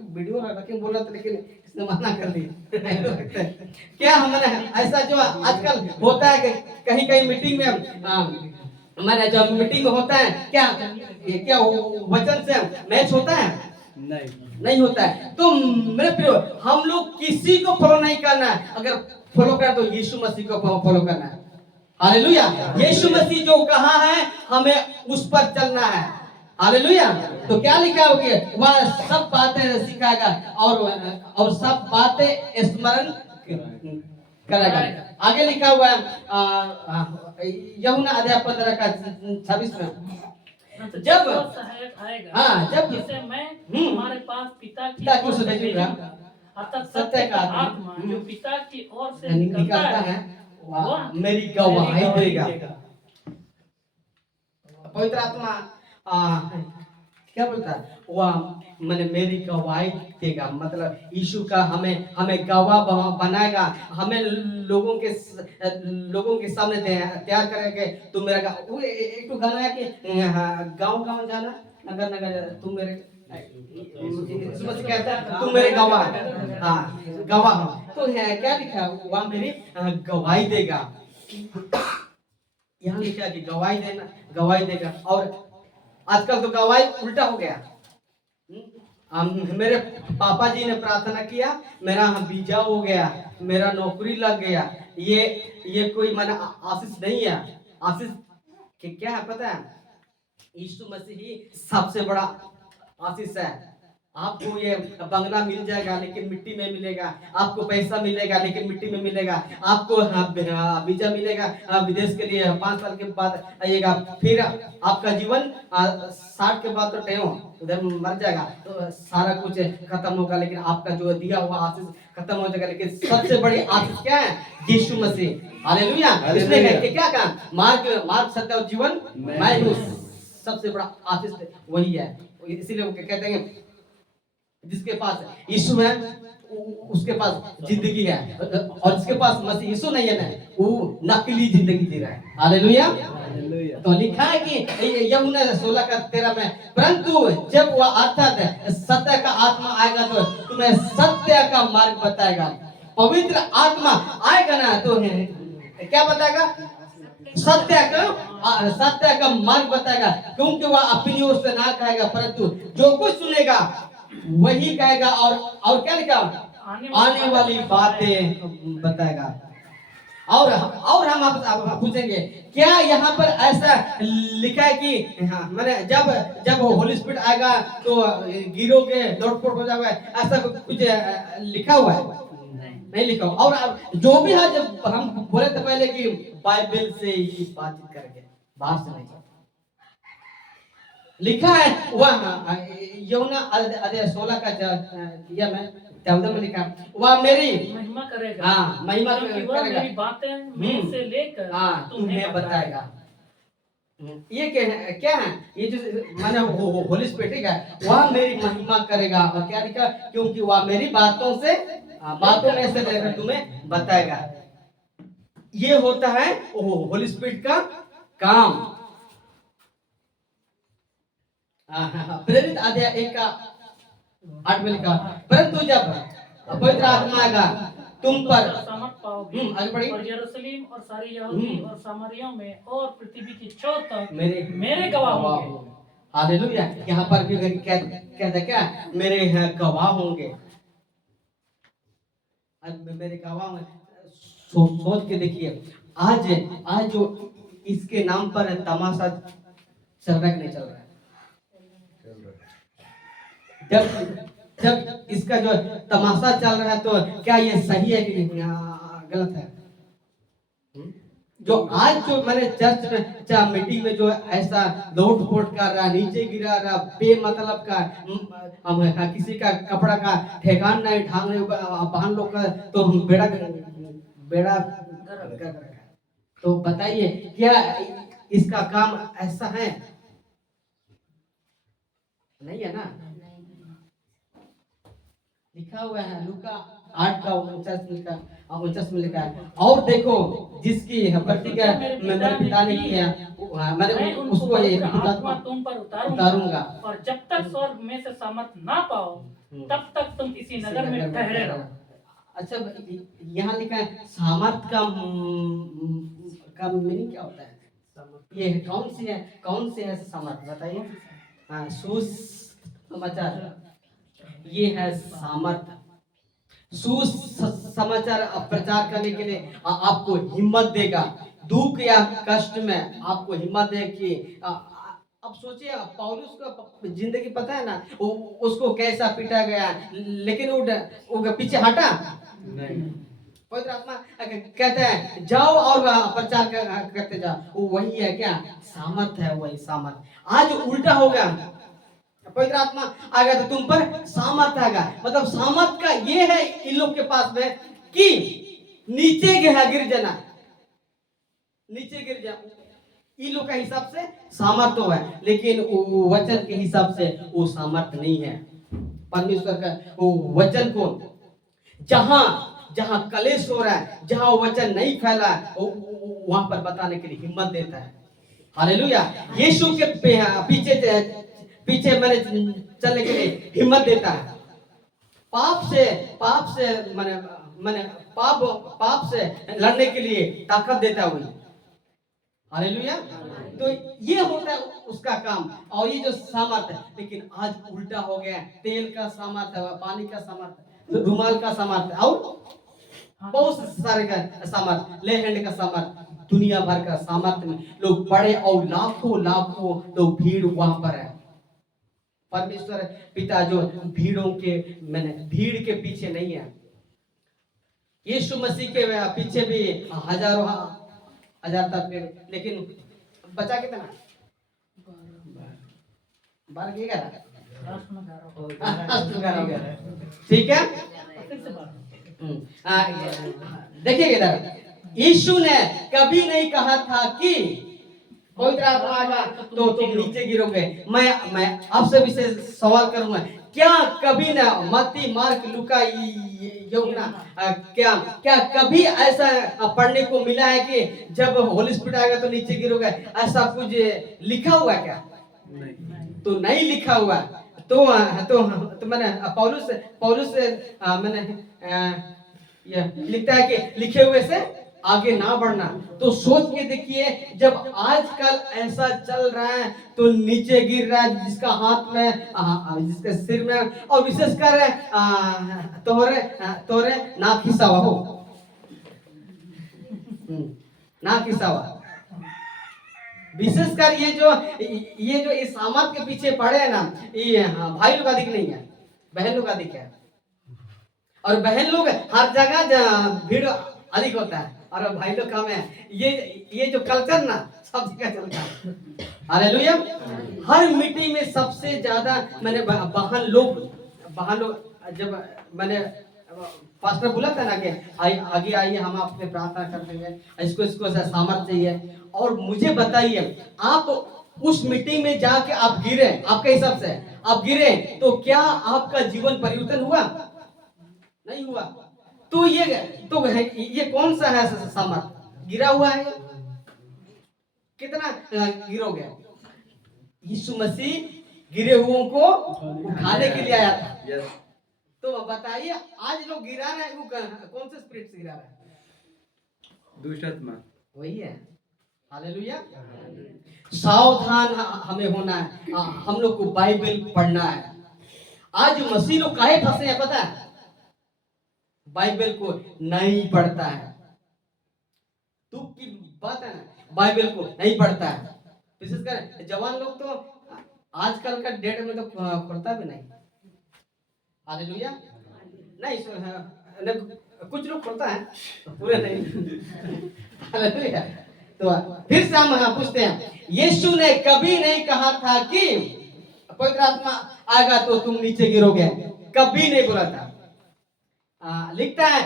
वीडियो रखें बोला था, लेकिन इसने मना कर दिया। क्या हमने ऐसा जो आजकल होता है कि कहीं मीटिंग में हमारे जब मीटिंग में होता है, क्या वचन से मैच होता है? नहीं होता है। तो मेरे प्रियो, हम लोग किसी को फॉलो नहीं करना है। अगर फॉलो करना तो यीशु मसीह को फॉलो करना है। हालेलुया। यीशु मसीह जो कहा है हमें उस पर चलना है। हालेलुया। तो क्या लिखा हो कि वह सब बातें सिखाएगा और सब बातें स्मरण करेगा। आगे लिखा हुआ है यूहन्ना अध्याय 15 का 26 में, जब सहायक आएगा, हाँ, जब जिसे मैं हमारे पास पिता की ओर से भेजूंगा, अर्थात सत्य का आत्मा जो पिता की ओर से निकलता है, वह मेरी गवाही देगा। पवित्र आत्मा क्या बोलता है? वह मैंने मेरी गवाही देगा, मतलब यीशु का हमें गवाह बनाएगा, हमें लोगों के सामने तैयार करेंगे। तुम मेरा एक तो गाना है कि गांव जाना, नगर नगर तुम मेरे कहता है तुम मेरे गवाह। हाँ गवाह। तो क्या लिखा? वह मेरी गवाही देगा। यहाँ लिखा है कि गवाही देगा। और आजकल तो गवाही उल्टा हो गया। मेरे पापा जी ने प्रार्थना किया, मेरा वीजा हो गया, मेरा नौकरी लग गया। ये कोई माना आशीष नहीं है। आशीष क्या है पता है? यीशु मसीह ही सबसे बड़ा आशीष है। आपको ये बंगला मिल जाएगा लेकिन मिट्टी में मिलेगा, आपको पैसा मिलेगा लेकिन मिट्टी में मिलेगा, आपको वीजा मिलेगा विदेश के लिए 5 साल के बाद आइएगा, फिर आपका जीवन 60 के बाद तो टेओ उधर मर जाएगा, तो सारा कुछ खत्म होगा, लेकिन आपका जो दिया हुआ आशीष खत्म हो जाएगा। लेकिन सबसे बड़ी आशीष क्या है? यीशु मसीह। हालेलुया। इसने क्या कहा? मार्ग सत्य और जीवन मैं हूँ। सबसे बड़ा आशीष वही है। इसीलिए वो कहते हैं जिसके पास यीशु है उसके पास जिंदगी है, और जिसके पास मसीह यीशु नहीं है ना, वो नकली जिंदगी जी रहा है। हालेलुया। तो लिखा है कि यूहन्ना 16 का 13 में, परंतु जब वह अर्थात सत्य का आत्मा आएगा तो तुम्हें सत्य का मार्ग बताएगा। पवित्र आत्मा आएगा ना तो क्या बताएगा? सत्य का मार्ग बताएगा, क्योंकि वह अपनी ओर से ना कहेगा, परंतु जो कुछ सुनेगा वही कहेगा, और क्या लिखा? आने वाली बातें बताएगा। और हम आप पूछेंगे क्या यहाँ पर ऐसा लिखा है कि हाँ मैंने जब होली स्पिरिट आएगा तो गिरोगे लौटपोट हो जाएगा, ऐसा कुछ लिखा हुआ है? नहीं लिखा हुआ। और अब जो भी है, जब हम बोले थे पहले कि बाइबल से ही बातचीत करेंगे, बाहर से नहीं। लिखा है वह यूहन्ना अध्याय 16 का या मैं 14 में लिखा, वह मेरी महिमा करेगा। हाँ महिमा क्योंकि वह करेगा, मेरी बातें मुंह से लेकर हाँ तुम्हें बताएगा। ये क्या है? ये जो मैंने होली स्पिरिट है वह मेरी महिमा करेगा। और क्या लिखा? क्योंकि वह मेरी बातों में से लेकर तुम्हें बताएगा। ये होता है होली स्पिरिट का काम। प्रेरित अध्याय 1 का 8 में लिखा, परंतु जब पवित्र आत्मा आएगा तुम पर सामर्थ पाओगे आगे बढ़िए। और यरूशलेम और सारी यहूदी और सामरियों में और पृथ्वी की छोर तक मेरे गवाह होंगे। हालेलुया। यहाँ पर भी कहता क्या? मेरे गवाह होंगे। मेरे गवाह होंगे। सोच के देखिए, आज जो इसके नाम पर तमाशा चल रहा है कि नहीं चल रहा है? जब इसका जो तमाशा चल रहा है तो क्या ये सही है कि नहीं? गलत है। जो आज जो मैंने चर्च में मीटिंग में जो ऐसा लौट फोट कर रहा, नीचे गिरा रहा, बेमतलब का, हम किसी का कपड़ा का ठेकान नहीं, ढांग नहीं, बांध लो का तो बेड़ा तो बताइए क्या इसका काम ऐसा है? नहीं है ना? लिखा हुआ है लूका 8 का 49 में लिखा है। और देखो जिसकी प्रतिज्ञा मेरे पिता ने की है, मैंने उसको ये आत्मा तुम पर उतारूंगा। और जब तक स्वर्ग में से सामर्थ ना पाओ तब तक तुम इसी नगर में ठहरे रहो। अच्छा, यहाँ लिखा है सामर्थ का मीनिंग क्या होता है? ये कौन सी है सामर्थ? बताइए। हाँ, सुसमाचार, ये है सामर्थ। सुसमाचार प्रचार करने के लिए आपको हिम्मत देगा। दुख या कष्ट में आपको हिम्मत दे कि अब सोचिए, पौलुस को जिंदगी पता है ना, उसको कैसा पीटा गया, लेकिन वो पीछे हटा नहीं। पवित्र आत्मा कहते हैं जाओ और प्रचार करते जाओ। वही है क्या? सामर्थ है, वही सामर्थ। आज उल्टा हो गया, पवित्र आत्मा आ गया तो तुम पर सामर्थ आएगा। मतलब सामर्थ का ये है इन लोग के पास में कि नीचे गिर जाना, नीचे गिर जा। इन लोग का हिसाब से सामर्थ तो है, लेकिन वचन के हिसाब से वो सामर्थ नहीं है। परमेश्वर का वो वचन को जहां कलेश हो रहा है, जहां वचन नहीं फैला, वहां पर बताने के लिए हिम्मत देता है। हालेलुया। यीशु के पीछे मैंने चलने के लिए हिम्मत देता है। पाप से मैंने पाप से लड़ने के लिए ताकत देता है। हालेलुया। तो ये होता है उसका काम। और ये जो सामर्थ है, लेकिन आज उल्टा हो गया। तेल का सामर्थ है, पानी का सामर्थ, रुमाल का सामर्थ, और बहुत सारे का सामर्थ, ले हैंड का सामर्थ, दुनिया भर का सामर्थ में लोग बड़े और लाखों लोग भीड़ वहां पर है। परमेश्वर पिता जो भीड़ के पीछे नहीं है। यीशु मसीह के पीछे भी हजार तक, लेकिन बचा कितना? 12 ठीक है। देखिए इधर, यीशु ने कभी नहीं कहा था कि पवित्र आत्मा आएगा तो तुम नीचे गिरोगे। मैं आपसे भी सवाल करूंगा, क्या कभी ना मत्ती, मार्क, लूका, यूहन्ना क्या कभी ऐसा पढ़ने को मिला है कि जब होली स्पिरिट आएगा तो नीचे गिरोगे? ऐसा कुछ लिखा हुआ है क्या? नहीं। तो नहीं लिखा हुआ तो मैंने पौलुस मैंने ये लिखता है कि लिखे हुए से आगे ना बढ़ना। तो सोच के देखिए, जब आजकल ऐसा चल रहा है तो नीचे गिर रहा है, जिसका हाथ में, जिसके सिर में, और विशेषकर तोरे नाक हिस्सा हो। ना किसा हुआ। विशेषकर ये जो इस सामर्थ के पीछे पड़े हैं ना, ये भाई लोग अधिक नहीं है, बहन लोग अधिक है। और बहन लोग हर जगह भीड़ अधिक होता है और भाई लोग कम है। ये जो कल्चर ना सब जगह चलता है। हालेलुया। हर मीटिंग में सबसे ज्यादा मैंने बहन लोग जब मैंने पास्टर बोला था ना कि आगे आइए, हम आपसे प्रार्थना करते हैं, इसको सामर्थ चाहिए। और मुझे बताइए, आप उस मीटिंग में जाके आप गिरे, आपके हिसाब से आप गिरे तो क्या आपका जीवन परिवर्तन हुआ? नहीं हुआ। तो ये कौन सा है सामर्थ? गिरा हुआ है। कितना गिरोगे? यीशु मसीह गिरे हुओं को उठाने के लिए आया था। तो बताइए, आज लोग गिरा रहे हैं, वो कौन से स्पिरिट से गिरा रहे हैं? दुष्ट आत्मा। वही है। हालेलुया। सावधान हमें होना है। हम लोग को बाइबल पढ़ना है। आज मसीह लोग काहे फंसे हैं पता है? बाइबल को नहीं पढ़ता है। दुख की बात है ना, बाइबल को नहीं पढ़ता है। विशेषकर जवान लोग तो आजकल का डेट में तो पढ़ता भी नहीं। हालेलुया। नहीं कुछ लोग पढ़ता है, पूरे नहीं। हालेलुया। तो फिर से हम पूछते हैं, यीशु ने कभी नहीं कहा था कि पवित्र आत्मा आएगा तो तुम नीचे गिरोगे, कभी नहीं बोला था। लिखता है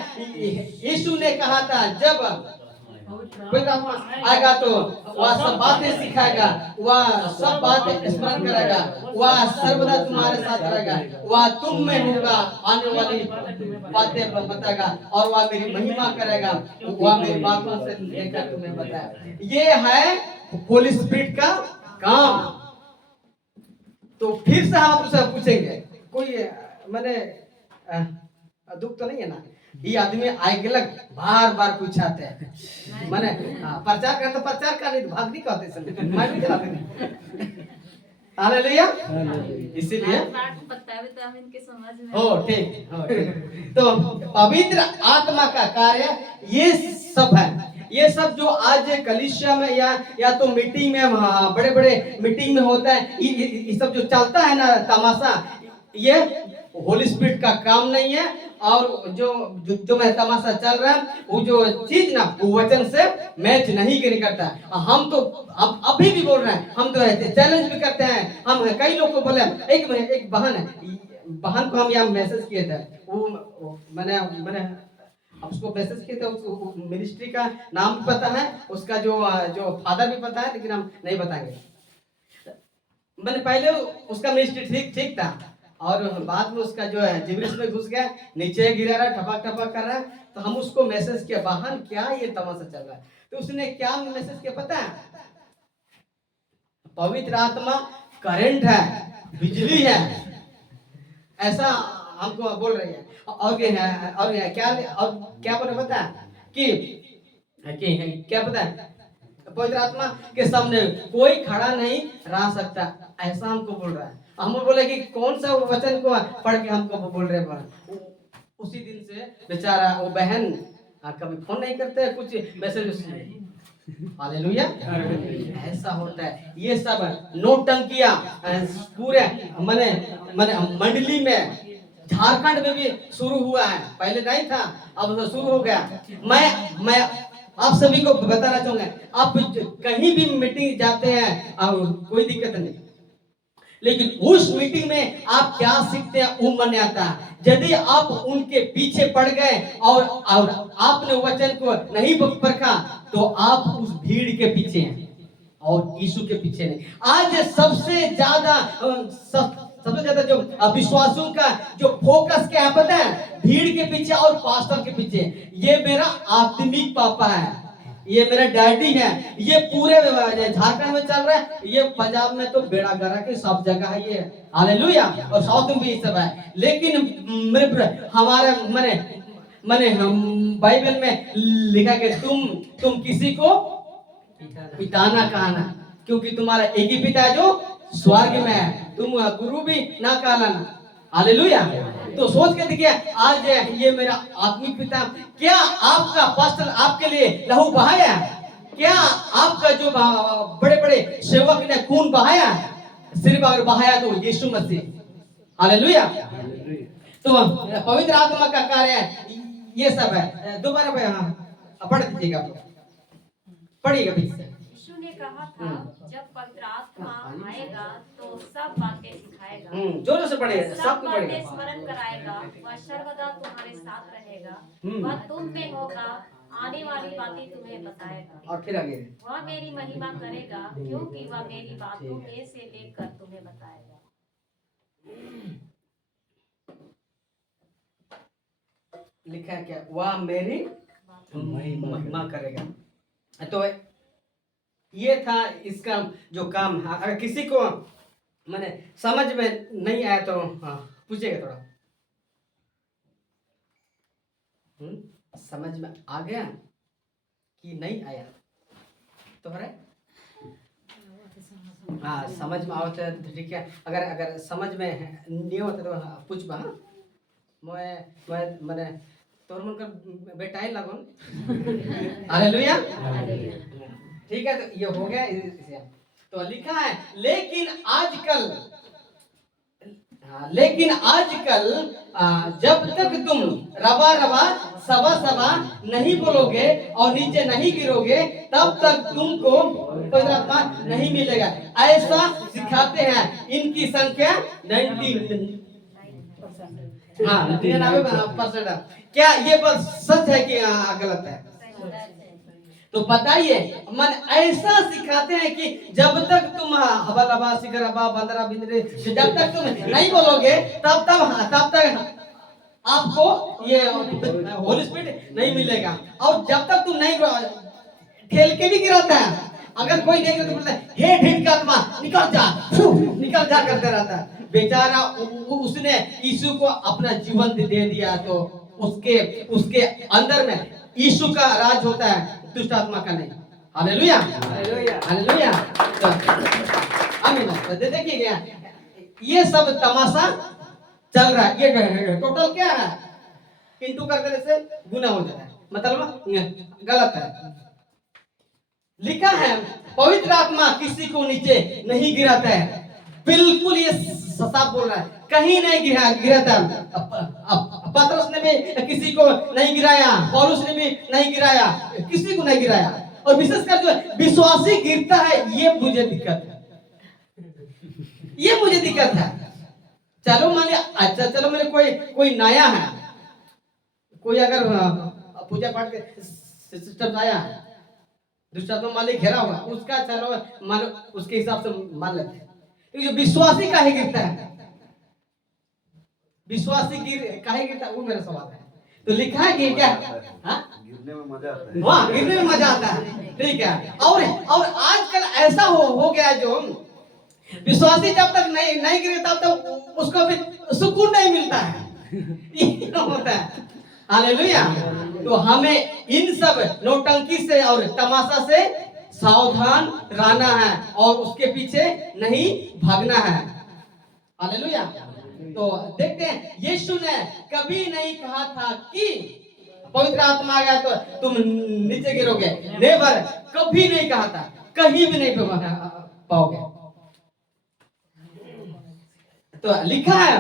यीशु ने कहा था जब पवित्र आत्मा आएगा तो वह सब बातें सिखाएगा, वह सब बातें स्मरण करेगा, वह सर्वदा तुम्हारे साथ रहेगा, वह तुम में होगा, आने वाली बातें बताएगा और वह मेरी महिमा करेगा, वह मेरी बातों से लेकर तुम्हें बताएगा। ये है होली स्पिरिट का काम। तो फिर से हम आपसे पूछेंगे, कोई मैंने दुख तो नहीं है ना? ये आदमी आए गलत बार बार पूछाते हैं। मैंने प्रचार कर तो प्रचार का नहीं, भाग नहीं कहते सब, मैं भी चलाते नहीं। हालेलुया। इसीलिए हो ठीक। तो पवित्र आत्मा का कार्य ये सब है। ये सब जो आज कलीसिया में या तो मीटिंग में, बड़े बड़े मीटिंग में होता है, ये सब जो चलता है ना तमाशा, ये होली स्पिरिट का काम नहीं है। और जो मैं तमाशा चल रहा है, वो जो चीज ना वो वचन से मैच नहीं करता। हम तो अभी भी बोल रहे हैं, हम तो चैलेंज भी करते हैं। हम कई लोग को बोले, एक बहन को हम यहाँ मैसेज किए थे, वो मैंने उसको मैसेज किए थे। उसको मिनिस्ट्री का नाम भी पता है, उसका जो फादर भी पता है, लेकिन हम नहीं बताएंगे। मैंने पहले उसका मिनिस्ट्री ठीक था और बाद में उसका जो है जिब्रिस में घुस गया, नीचे गिरा रहा, ठपक कर रहा है। तो हम उसको मैसेज किया, बहन क्या ये तमाशा चल रहा है? तो उसने क्या मैसेज किया पता है? पवित्र आत्मा करंट है, बिजली है, ऐसा हमको बोल रही है। और क्या बोले पता है कि क्या पता है? पवित्र आत्मा के सामने कोई खड़ा नहीं रह सकता, ऐसा हमको बोल रहा है। हम बोले कि कौन सा वचन को पढ़ के हमको बोल रहे हैं? उसी दिन से बेचारा वो बहन कभी फोन नहीं करते, कुछ मैसेज। हालेलुया। ऐसा होता है। ये सब नौटंकियां पूरे मैंने मंडली में, झारखंड में भी शुरू हुआ है। पहले नहीं था, अब तो शुरू हो गया। मैं आप सभी को बताना चाहूंगा, आप कहीं भी मीटिंग जाते हैं कोई दिक्कत नहीं, लेकिन उस मीटिंग में आप क्या सीखते हैं वो मन आता है। यदि आप उनके पीछे पड़ गए और आपने वचन को नहीं परखा, तो आप उस भीड़ के पीछे हैं और यीशु के पीछे नहीं। आज सबसे ज्यादा जो विश्वासों का जो फोकस क्या है पता है? भीड़ के पीछे और पास्टर के पीछे। ये मेरा आत्मिक पापा है, ये मेरा डैडी है। ये पूरे झारखंड में चल रहा है, ये पंजाब में तो बेड़ा गरा के सब जगह है ये। हालेलुया। और साउथ में भी ये सब है। लेकिन मेरे हमारे मैंने हम बाइबल में लिखा कि तुम किसी को पिता ना कहना, क्योंकि तुम्हारा एक ही पिता है जो स्वर्ग में है। तुम गुरु भी ना कहलाना। हालेलुया। तो सोच के देखिए, आज ये मेरा आत्मिक पिता, क्या आपका पास्टर आपके लिए लहू बहाया? क्या आपका जो बड़े बड़े सेवक ने खून बहाया? सिर्फ अगर बहाया तो यीशु मसीह। हालेलुया। तो पवित्र आत्मा का कार्य ये सब है। दोबारा पढ़ दीजिएगा, पढ़िएगा पीछे से। यीशु ने कहा था, जब पवित्र आत्मा आएगा तो सब बातें सिखाएगा, जोरों से पढ़िए, सब सबको बातें पढ़िए। स्मरण कराएगा, वह सर्वदा तुम्हारे साथ रहेगा, वह तुम में होगा, आने वाली बातें तुम्हें बताएगा, और फिर आगे वह मेरी महिमा करेगा, क्योंकि वह मेरी बातों में से लेकर तुम्हें बताएगा। लिखा है क्या? वह मेरी महिमा करेगा। तो ये था इसका जो काम है। अगर किसी को मैंने समझ में नहीं आया तो पूछेगा थोड़ा। समझ में आ गया कि नहीं आया? तो समझ में आवता है तो ठीक है, अगर समझ में नहीं होता तो पूछ बा। मैंने तोर मन कर बेटाई लगन। हालेलुया। ठीक है, तो ये हो गया इसे। तो लिखा है, लेकिन आजकल जब तक तुम रबा रबा सबा सबा नहीं बोलोगे और नीचे नहीं गिरोगे, तब तक तुमको पवित्र आत्मा नहीं मिलेगा। ऐसा सिखाते हैं। इनकी संख्या 99%। क्या ये बात सच है कि गलत है? तो बताइए, मन ऐसा सिखाते हैं कि जब तक तुम हवा लबा सिगरबा बंदरा बिंदरे, जब तक तुम नहीं बोलोगे तब तक आपको ये होली स्पिरिट नहीं मिलेगा। और जब तक तुम नहीं ठेल के भी गिराता है, अगर कोई नहीं तो बोलता है, हे ढीठ का आत्मा निकल जा करते रहता है। बेचारा उसने यीशु को अपना जीवन दे दिया, तो उसके अंदर में यीशु का राज होता है, दुष्ट आत्मा का नहीं। Hallelujah, hallelujah. आमीन। देखिए, ये सब तमाशा चल रहा है। ये टोटल क्या है? किंतु कर देने से गुनाह हो जाता है, मतलब गलत है। लिखा है, पवित्र आत्मा किसी को नीचे नहीं गिराता है। बिल्कुल ये साफ बोल रहा है, कहीं नहीं गिराता। पतरस ने भी किसी को नहीं गिराया, पौलुस ने भी नहीं गिराया, किसी को नहीं गिराया। और विशेषकर जो विश्वासी गिरता है, ये मुझे दिक्कत है। चलो मान लिया, अच्छा चलो मेरे कोई नया है, कोई अगर पूजा पाठ के सिस्टम आया है, दूसरा तो मान लिया घेरा हुआ, उसका चलो मान उसके हिसाब से मान लेते हैं। जो विश्वासी काहे गिरता है? विश्वासी काहे गिरता है, वो मेरा सवाल है। तो लिखा है कि क्या? गिरने में मजा आता है। वाह, गिरने में मजा आता है। ठीक है। और आजकल ऐसा हो गया, जो विश्वासी जब तक नहीं गिरे तब तक उसको भी सुकून नहीं मिलता है। ये होता है। हालेलुया। तो हमें इन सब नौटंकी से और तमाशा से सावधान रहना है और उसके पीछे नहीं भागना है। हालेलुया। तो देखते हैं, यीशु ने कभी नहीं कहा था कि पवित्र आत्मा आ गया तो तुम नीचे गिरोगे। नेवर, कभी नहीं कहा था, कहीं भी नहीं पाओगे। तो लिखा है,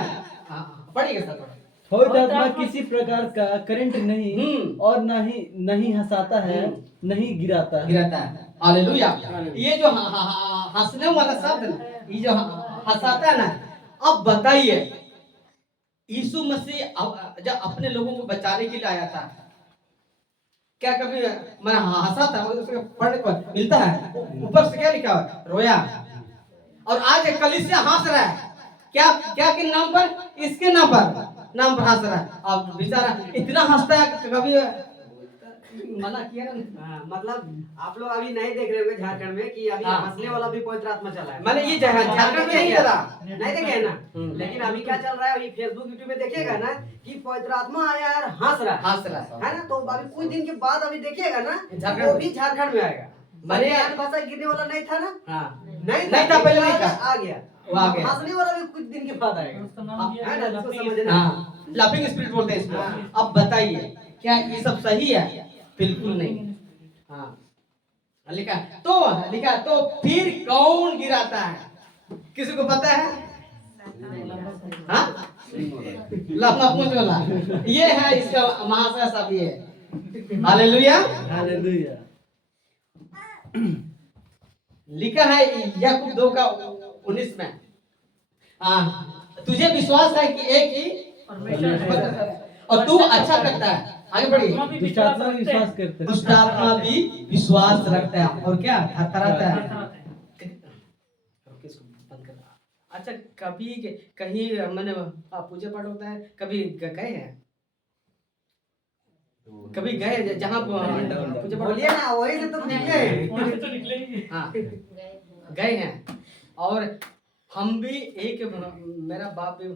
पढ़िएगा सर। पवित्र आत्मा किसी प्रकार का करंट नहीं और नहीं हंसाता है, नहीं गिराता है। हालेलुया। ये जो हंसने वाला शब्द, ये जो हंसाता है ना, अब बताइए, यीशु मसीह जब अपने लोगों को बचाने के लिए आया था, क्या कभी मैं हंसा था? उसके पढ़ने को मिलता है, ऊपर से क्या लिखा है? रोया। और आज कलीसिया हंस रहा है, क्या के नाम पर? इसके नाम पर हंस रहा है। अब बेचारा इतना हंसता है, कभी मना किया ना। मतलब आप लोग अभी नहीं देख रहे होंगे झारखंड में कि अभी हंसने वाला भी पवित्र आत्मा चला है। मैंने ये झारखंड में नहीं चला, नहीं देखे ना। लेकिन अभी क्या चल रहा है, अभी फेसबुक यूट्यूब में देखिएगा ना कि पवित्र आत्मा आया और हंस रहा है ना। तो अभी कुछ दिन के बाद अभी देखिएगा ना, वो भी झारखंड में आएगा। मैंने भाषा गिरने वाला नहीं था ना, नहीं था पहले, आ गया। हंसने वाला भी कुछ दिन के बाद आएगा, है ना? इसको समझना। लाफिंग स्पिरिट बोलते हैं इसको। अब बताइए क्या ये सब सही है? बिल्कुल नहीं। हाँ लिखा तो फिर कौन गिराता है? किसी को पता है? हाँ लफमुज वाला ये है, इसका महाशय सब ये है। Hallelujah hallelujah. लिखा है याकूब 2:19 में, तुझे विश्वास है कि एक ही परमेश्वर है। और तू अच्छा करता है। आगे बढ़िए। आत्मा भी दुष्ट आत्मा विश्वास करते हैं। दुष्ट आत्मा भी विश्वास रखता है और क्या थरथराता है। अच्छा कभी कहीं मैंने पूजा पाठ होता है, कभी गए हैं? कभी गए जहाँ पूजा पाठ? बोलिए ना, वही से तो निकले। वहाँ से तो निकले ही। हाँ गए हैं। और हम भी एक मेरा बाप भी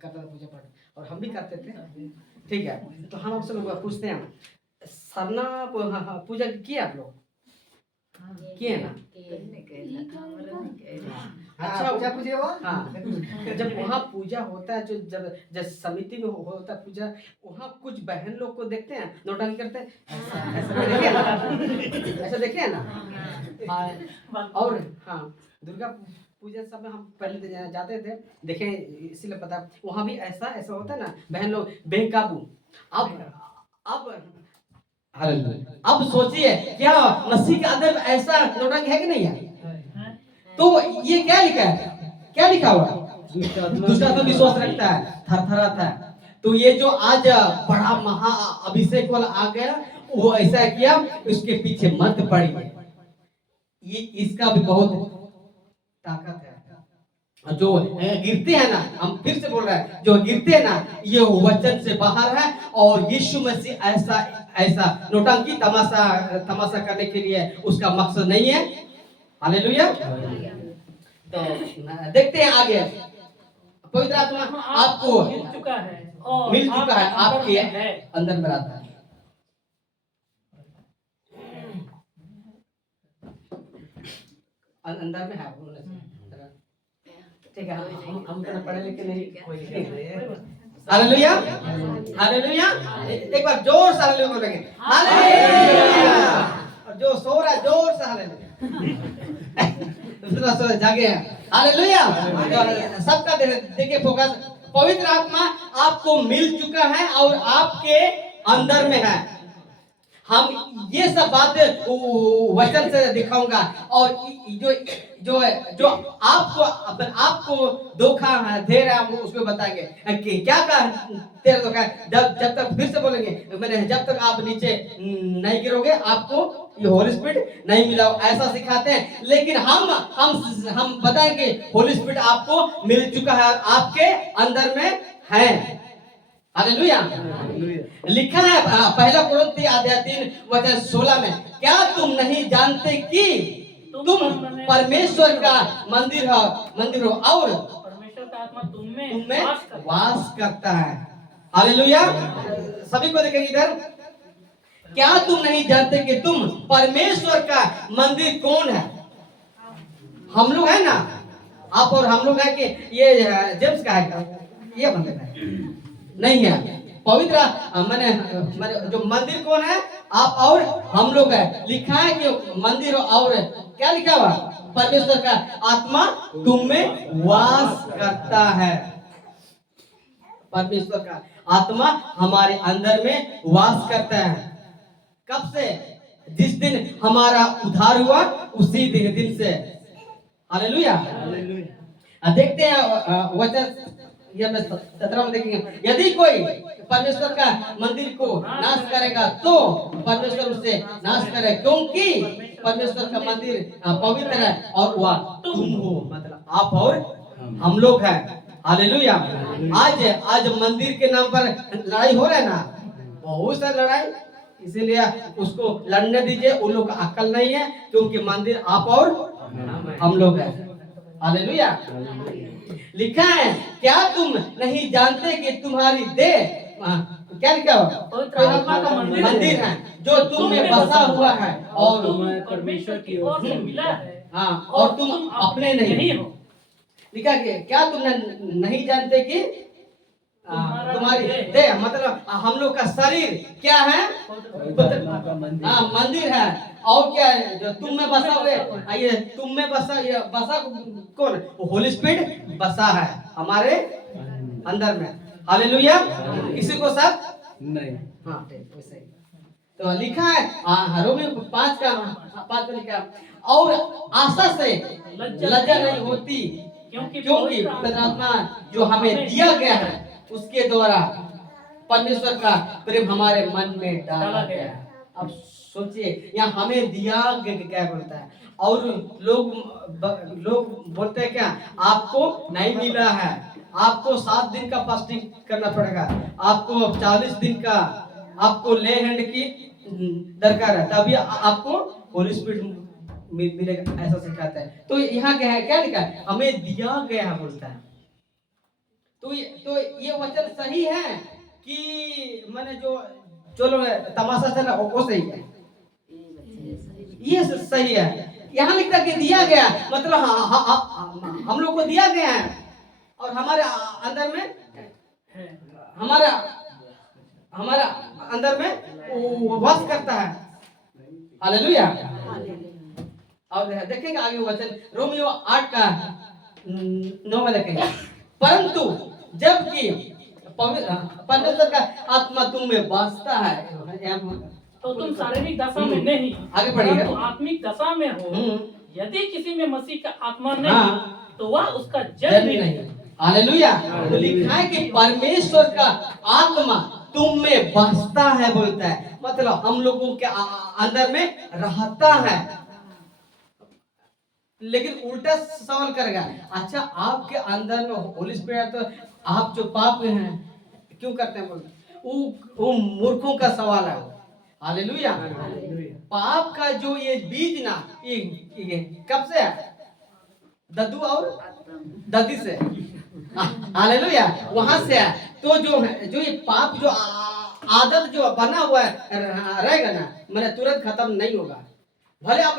करता था पूजा पाठ और हम भी करते थे। ठीक है, तो हम आपसे लोग पूछते हैं, सरना पूजा किए आप लोग? किए ना? अच्छा पूजा पूजे हो। हाँ जब वहाँ पूजा होता है, जो जब समिति में होता है पूजा, वहाँ कुछ बहन लोग को देखते हैं नौटंकी करते हैं, ऐसा देखे हैं ना। और हाँ दुर्गा पूजा सब में हम पहले जाते थे, देखे इसीलिए पता। वहाँ भी ऐसा होता है ना, बहन लोग बेकाबू। अब सोचिए क्या मसीह के अंदर ऐसा नौटंकी है कि नहीं है? तो ये क्या लिखा है? क्या लिखा हुआ? दुष्ट आत्मा विश्वास रखता है, थरथराता है। तो ये जो आज बड़ा महा अभिषेक वाला आ गया, वो ऐसा किया, उसके पीछे मत पड़िए। ये इसका भी बहुत ताकत है। जो गिरते हैं ना, हम फिर से बोल रहे हैं, जो गिरते हैं ना, ये वचन से बाहर है। और यीशु मसीह ऐसा नौटंकी तमाशा करने के लिए उसका मकसद नहीं है। हालेलुया। तो देखते हैं आगे। पवित्र आत्मा आपको मिल चुका है और मिल चुका है, आपके है। अंदर में रहता है। अंदर में है। ठीक है, हम तो पढ़े लिखे नहीं, कोई नहीं। Hallelujah hallelujah. एक बार जोर से हालेलुया बोलेंगे। हालेलुया। जो सो रहा है जोर से हालेलुया। जागे हैं। हालेलुया। सबका देखिए फोकस। पवित्र आत्मा आपको मिल चुका है और आपके अंदर में है। हम ये सब बातें वचन से दिखाऊंगा। और जो आपको धोखा दे रहा है उसको बताएंगे कि क्या तेरा धोखा है। जब तक फिर से बोलेंगे मैंने, जब तक आप नीचे नहीं गिरोगे आपको ये होली स्पिरिट नहीं मिला, ऐसा सिखाते हैं। लेकिन हम बताएंगे होली स्पिरिट आपको मिल चुका है और आपके अंदर में है। हालेलुया। लिखा है पहला कुरिन्थी अध्याय 3:16 में, क्या तुम नहीं जानते कि तुम परमेश्वर का मंदिर हो और परमेश्वर का आत्मा तुम में वास करता है। हालेलुया। सभी को देखेंगे इधर। क्या तुम नहीं जानते कि तुम परमेश्वर का मंदिर कौन है? हम लोग है ना, आप और हम लोग है कि ये जेम्स का है? ये मंदिर है नहीं है। पवित्र मैंने जो मंदिर कौन है? आप और हम लोग है। लिखा है कि मंदिर और क्या लिखा हुआ? परमेश्वर का आत्मा तुम में वास करता है। परमेश्वर का आत्मा हमारे अंदर में वास करता है। कब से? जिस दिन हमारा उद्धार हुआ उसी दिन से। हालेलुया। देखते हैं वचन 17 में देखेंगे, यदि कोई परमेश्वर का मंदिर को नाश करेगा तो परमेश्वर उसे नाश करे, क्योंकि परमेश्वर का मंदिर पवित्र है और वह तुम हो, मतलब आप और हम लोग हैं। हालेलुया। आज मंदिर के नाम पर लड़ाई हो रहा है ना, बहुत सारी लड़ाई। इसीलिए उसको लड़ने दीजिए, उन लोग का अक्ल नहीं है, क्योंकि मंदिर आप और हम लोग हैं। हालेलुया। लिखा है, क्या तुम नहीं जानते कि तुम्हारी देह क्या लिखा हुआ? मंदिर है जो तुम में बसा हुआ है और परमेश्वर की ओर से मिला है। हाँ, और तुम अपने नहीं हो। लिखा कि क्या तुम नहीं जानते कि तुम्हारी देह मतलब हम लोग का शरीर क्या है? हाँ मंदिर है। और क्या है जो तुम में बसा हुए? ये तुम में बसा, ये बसा कौन? होली स्पिरिट बसा है हमारे अंदर में। हालेलुया। किसी को सब नहीं। हाँ ठीक, वैसे ही। तो लिखा है रोमियो 5 का लिखा है, और आशा से लज्जा नहीं होती क्योंकि पवित्र आत्मा जो हमें दिया गया है उसके द्वारा परमेश्वर का प्रेम हमारे मन में डाला गया है। अब सोचिए यहाँ हमें दिया क्या बोलता है, और लोग बोलते हैं क्या आपको नहीं मिला है, आपको 7 दिन का फास्टिंग करना पड़ेगा, आपको 40 दिन का आपको ले हैंड की दरकार है तभी आपको होली स्पिरिट मिलेगा, ऐसा सिखाता है। तो यहाँ क्या है, क्या लिखा है? हमें दिया गया बोलता है। तो ये वचन सही है कि मैंने जो लोग तमाशा चला वो सही है? ये सही है। यहाँ लिखता है कि दिया गया मतलब हम लोग को दिया गया है और हमारे अंदर में हमारा अंदर में वास करता है। हालेलुया। और देखेंगे आगे वचन रोमियो 8 का 9 में देखेंगे, परंतु जबकि परमेश्वर का आत्मा तुम में बसता है तो तुम शारीरिक दशा में नहीं, आगे बढ़िएगा, परंतु आत्मिक दशा में हो। यदि किसी में मसीह का आत्मा नहीं तो वह उसका जन्म भी नहीं। हालेलुया। तो लिखा है कि परमेश्वर का आत्मा तुम में बसता है बोलता है, मतलब हम लोगों के अंदर में रहता है। लेकिन उल्टा सवाल करेगा, अच्छा आपके अंदर में होली स्पिरिट तो आप जो पाप हैं क्यों करते हैं बोलते? वो मूर्खों का सवाल है। हालेलुया। पाप का जो ये बीज ना ये कब से है? दद्दू और दादी से। हालेलुया, वहां से है। तो जो ये पाप जो आदत जो बना हुआ है रहेगा ना, मैंने तुरंत खत्म नहीं होगा। भले आप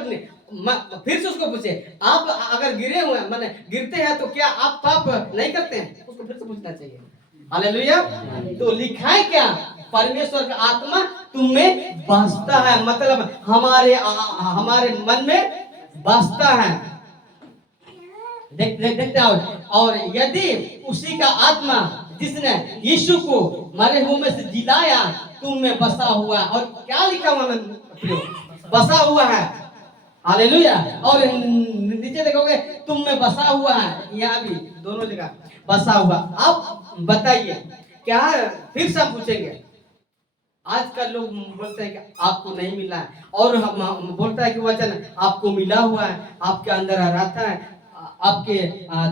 फिर से उसको पूछे, आप अगर गिरे हुए मैंने गिरते हैं तो क्या आप पाप नहीं करते हैं? उसको फिर से पूछना चाहिए। हालेलुया। तो लिखा है क्या? परमेश्वर का आत्मा तुम में बसता है, मतलब हमारे मन में बसता है। देखते और यदि उसी का आत्मा जिसने यीशु को मरे हुए में से जिलाया तुम में बसा हुआ, और क्या लिखा हुआ बसा हुआ है। हालेलुया। और नीचे देखोगे तुम में बसा हुआ है, यहाँ भी दोनों जगह बसा हुआ। अब बताइए क्या है? फिर से पूछेंगे, आजकल लोग बोलते हैं कि आपको नहीं मिला है, और हम बोलता है कि वचन आपको मिला हुआ है, आपके अंदर रहता है, आपके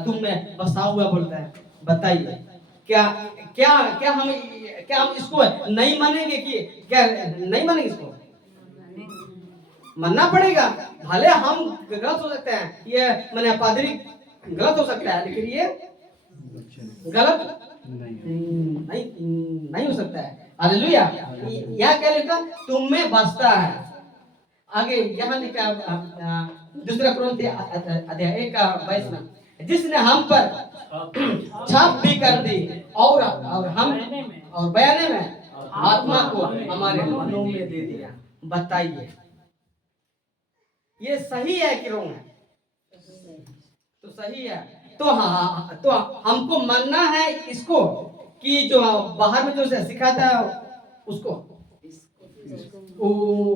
तुम में बसा हुआ बोलता है। बताइए क्या क्या क्या हम इसको नहीं मानेंगे? कि क्या नहीं मानेंगे? इसको मानना पड़ेगा। भले हम गलत हो सकते हैं, ये मैंने पादरी गलत हो सकता है, लेकिन ये गलत नहीं हो सकता है। हालेलुया। यह क्या लिखा? तुम में बसता है। आगे यहाँ लिखा 2 कुरिन्थियों अध्याय 1 का 22 में, जिसने हम पर छाप भी कर दी और हम और बयाने में आत्मा को हमारे मनों में दे दिया। बताइए ये सही है कि रॉन्ग है? तो सही है। तो हाँ, तो हमको मानना है इसको कि जो बाहर में जो सिखाता है उसको,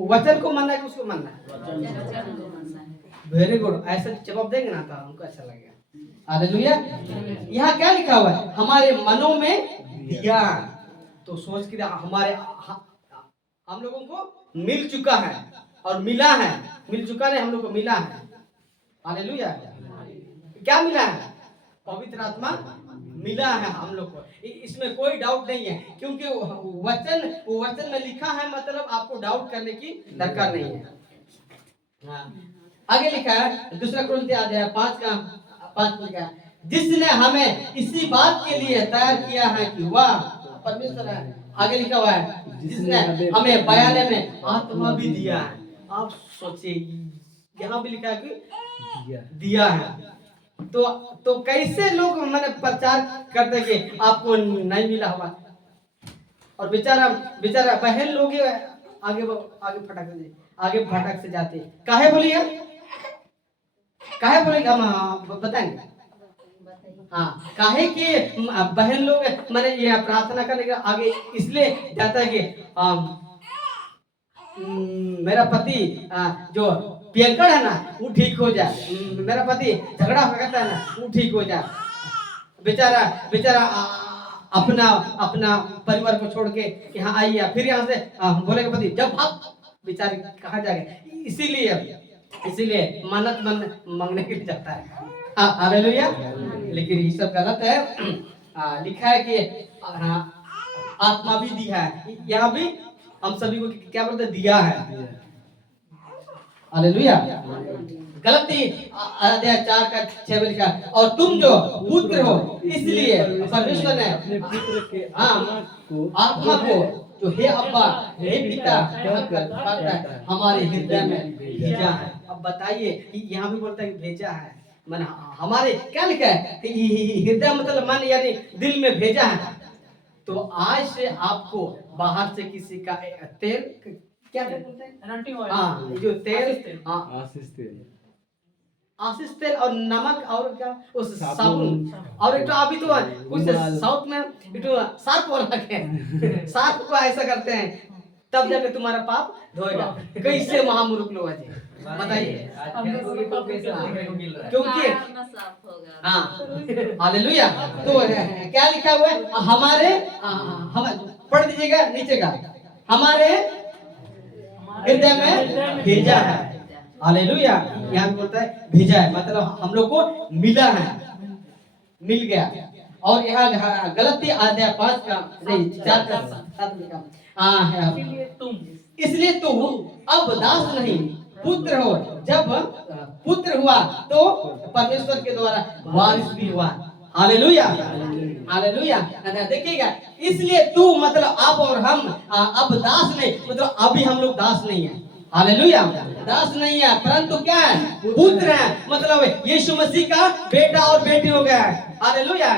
वचन को मानना है कि उसको मानना है? Very good. ऐसा जवाब देंगे ना तो हमको अच्छा लगेगा। हालेलुया। यहाँ क्या लिखा हुआ है? हमारे मनों में दिया। तो सोच के हमारे हम लोगों को मिल चुका है और मिला है। मिल चुका नहीं, हम लोग को मिला है। हालेलुया। क्या मिला है? पवित्र आत्मा मिला है हम लोग को, इसमें कोई डाउट नहीं है, क्योंकि वचन में लिखा है, मतलब आपको डाउट करने की दरकार नहीं है। हाँ। आगे लिखा है 2 कुरिन्थियों अध्याय 5 का 5 लिखा है, जिसने हमें इसी बात के लिए तैयार किया है कि वह परमेश्वर है। आगे लिखा हुआ है जिसने हमें बयाने में आत्मा भी दिया है। आप सोचिए यहाँ भी लिखा है कि दिया है। तो कैसे लोग मैंने प्रचार करते कि आपको नहीं मिला हुआ, और बेचारा बेचारा बहन लोग आगे आगे फटक से जाते, काहे बोलिए, काहे बोलेंगे हम बताएंगे। हाँ, काहे कि बहन लोग मैंने ये प्रार्थना करने के आगे इसलिए जाता है कि मेरा पति जो पियंकड़ है ना वो ठीक हो जाए, मेरा पति झगड़ा करता है ना वो ठीक हो जाए। बेचारा बेचारा अपना अपना परिवार को छोड़ के यहाँ आई है, फिर यहाँ से बोलेगा पति जब आप बेचारे कहाँ जाएंगे, इसीलिए मन्नत मांगने के लिए जाता है। हालेलुया। लेकिन ये सब गलत है। लिखा है कि आत्मा भी दिया है, यहाँ भी हम सभी को क्या बोलते हैं, दिया है। हालेलुया। गलती अध्याय 4:6 लिखा, और तुम जो पुत्र हो इसलिए परमेश्वर ने अपने पुत्र के आत्मा को जो हे अब्बा हे पिता हमारे हृदय में भेजा है। अब बताइए, यहाँ भी बोलता है कि भेजा है, मन हमारे क्या लिखा है, हृदय मतलब मन यानी दिल में भेजा है। तो आज से आपको बाहर से किसी का तेल, क्या बोलते हैं, हाँ जो तेल, आशीष तेल और नमक और क्या उस साबुन, और एक तो अभी तो कुछ साउथ में एक तो सार्प वाला है, सार्प को ऐसा करते हैं तब जाके तुम्हारा पाप धोएगा। कैसे महामूर्ख लोग हैं, बताइए। क्योंकि हाँ, हालेलुया। तो क्या लिखा हुआ है, हमारे हम पढ़ दीजिएगा नीचे का, हमारे हृदय में भेजा है। हालेलुया। यहाँ भी बोलता है भेजा है, मतलब हम लोग को मिला है, मिल गया। और यहाँ गलती अध्याय 5 का नहीं 4 का 7 लिखा, इसलिए तू अब दास नहीं पुत्र हो, जब पुत्र हुआ तो परमेश्वर के द्वारा वारिस भी हुआ। Hallelujah, hallelujah. देखिएगा, इसलिए तू मतलब आप और हम अब दास नहीं, मतलब अभी हम लोग दास नहीं है। हालेलुया, दास नहीं है, परंतु क्या है, पुत्र है, मतलब यीशु मसीह का बेटा और बेटी हो गया है। हालेलुया।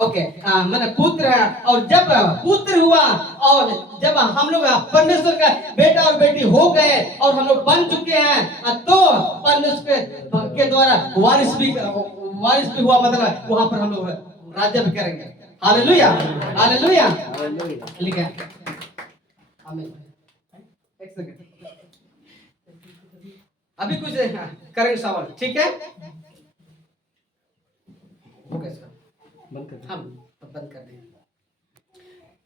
ओके, मैंने पुत्र है, और जब पुत्र हुआ और जब हम लोग परमेश्वर का बेटा और बेटी हो गए और हम लोग बन चुके हैं, तो परमेश्वर के द्वारा वारिस भी हुआ, मतलब वहां पर हम लोग राज्य भी करेंगे। Hallelujah, hallelujah. लिखा है, आमीन। एक सेकंड, अभी कुछ करेंगे सवाल, ठीक है।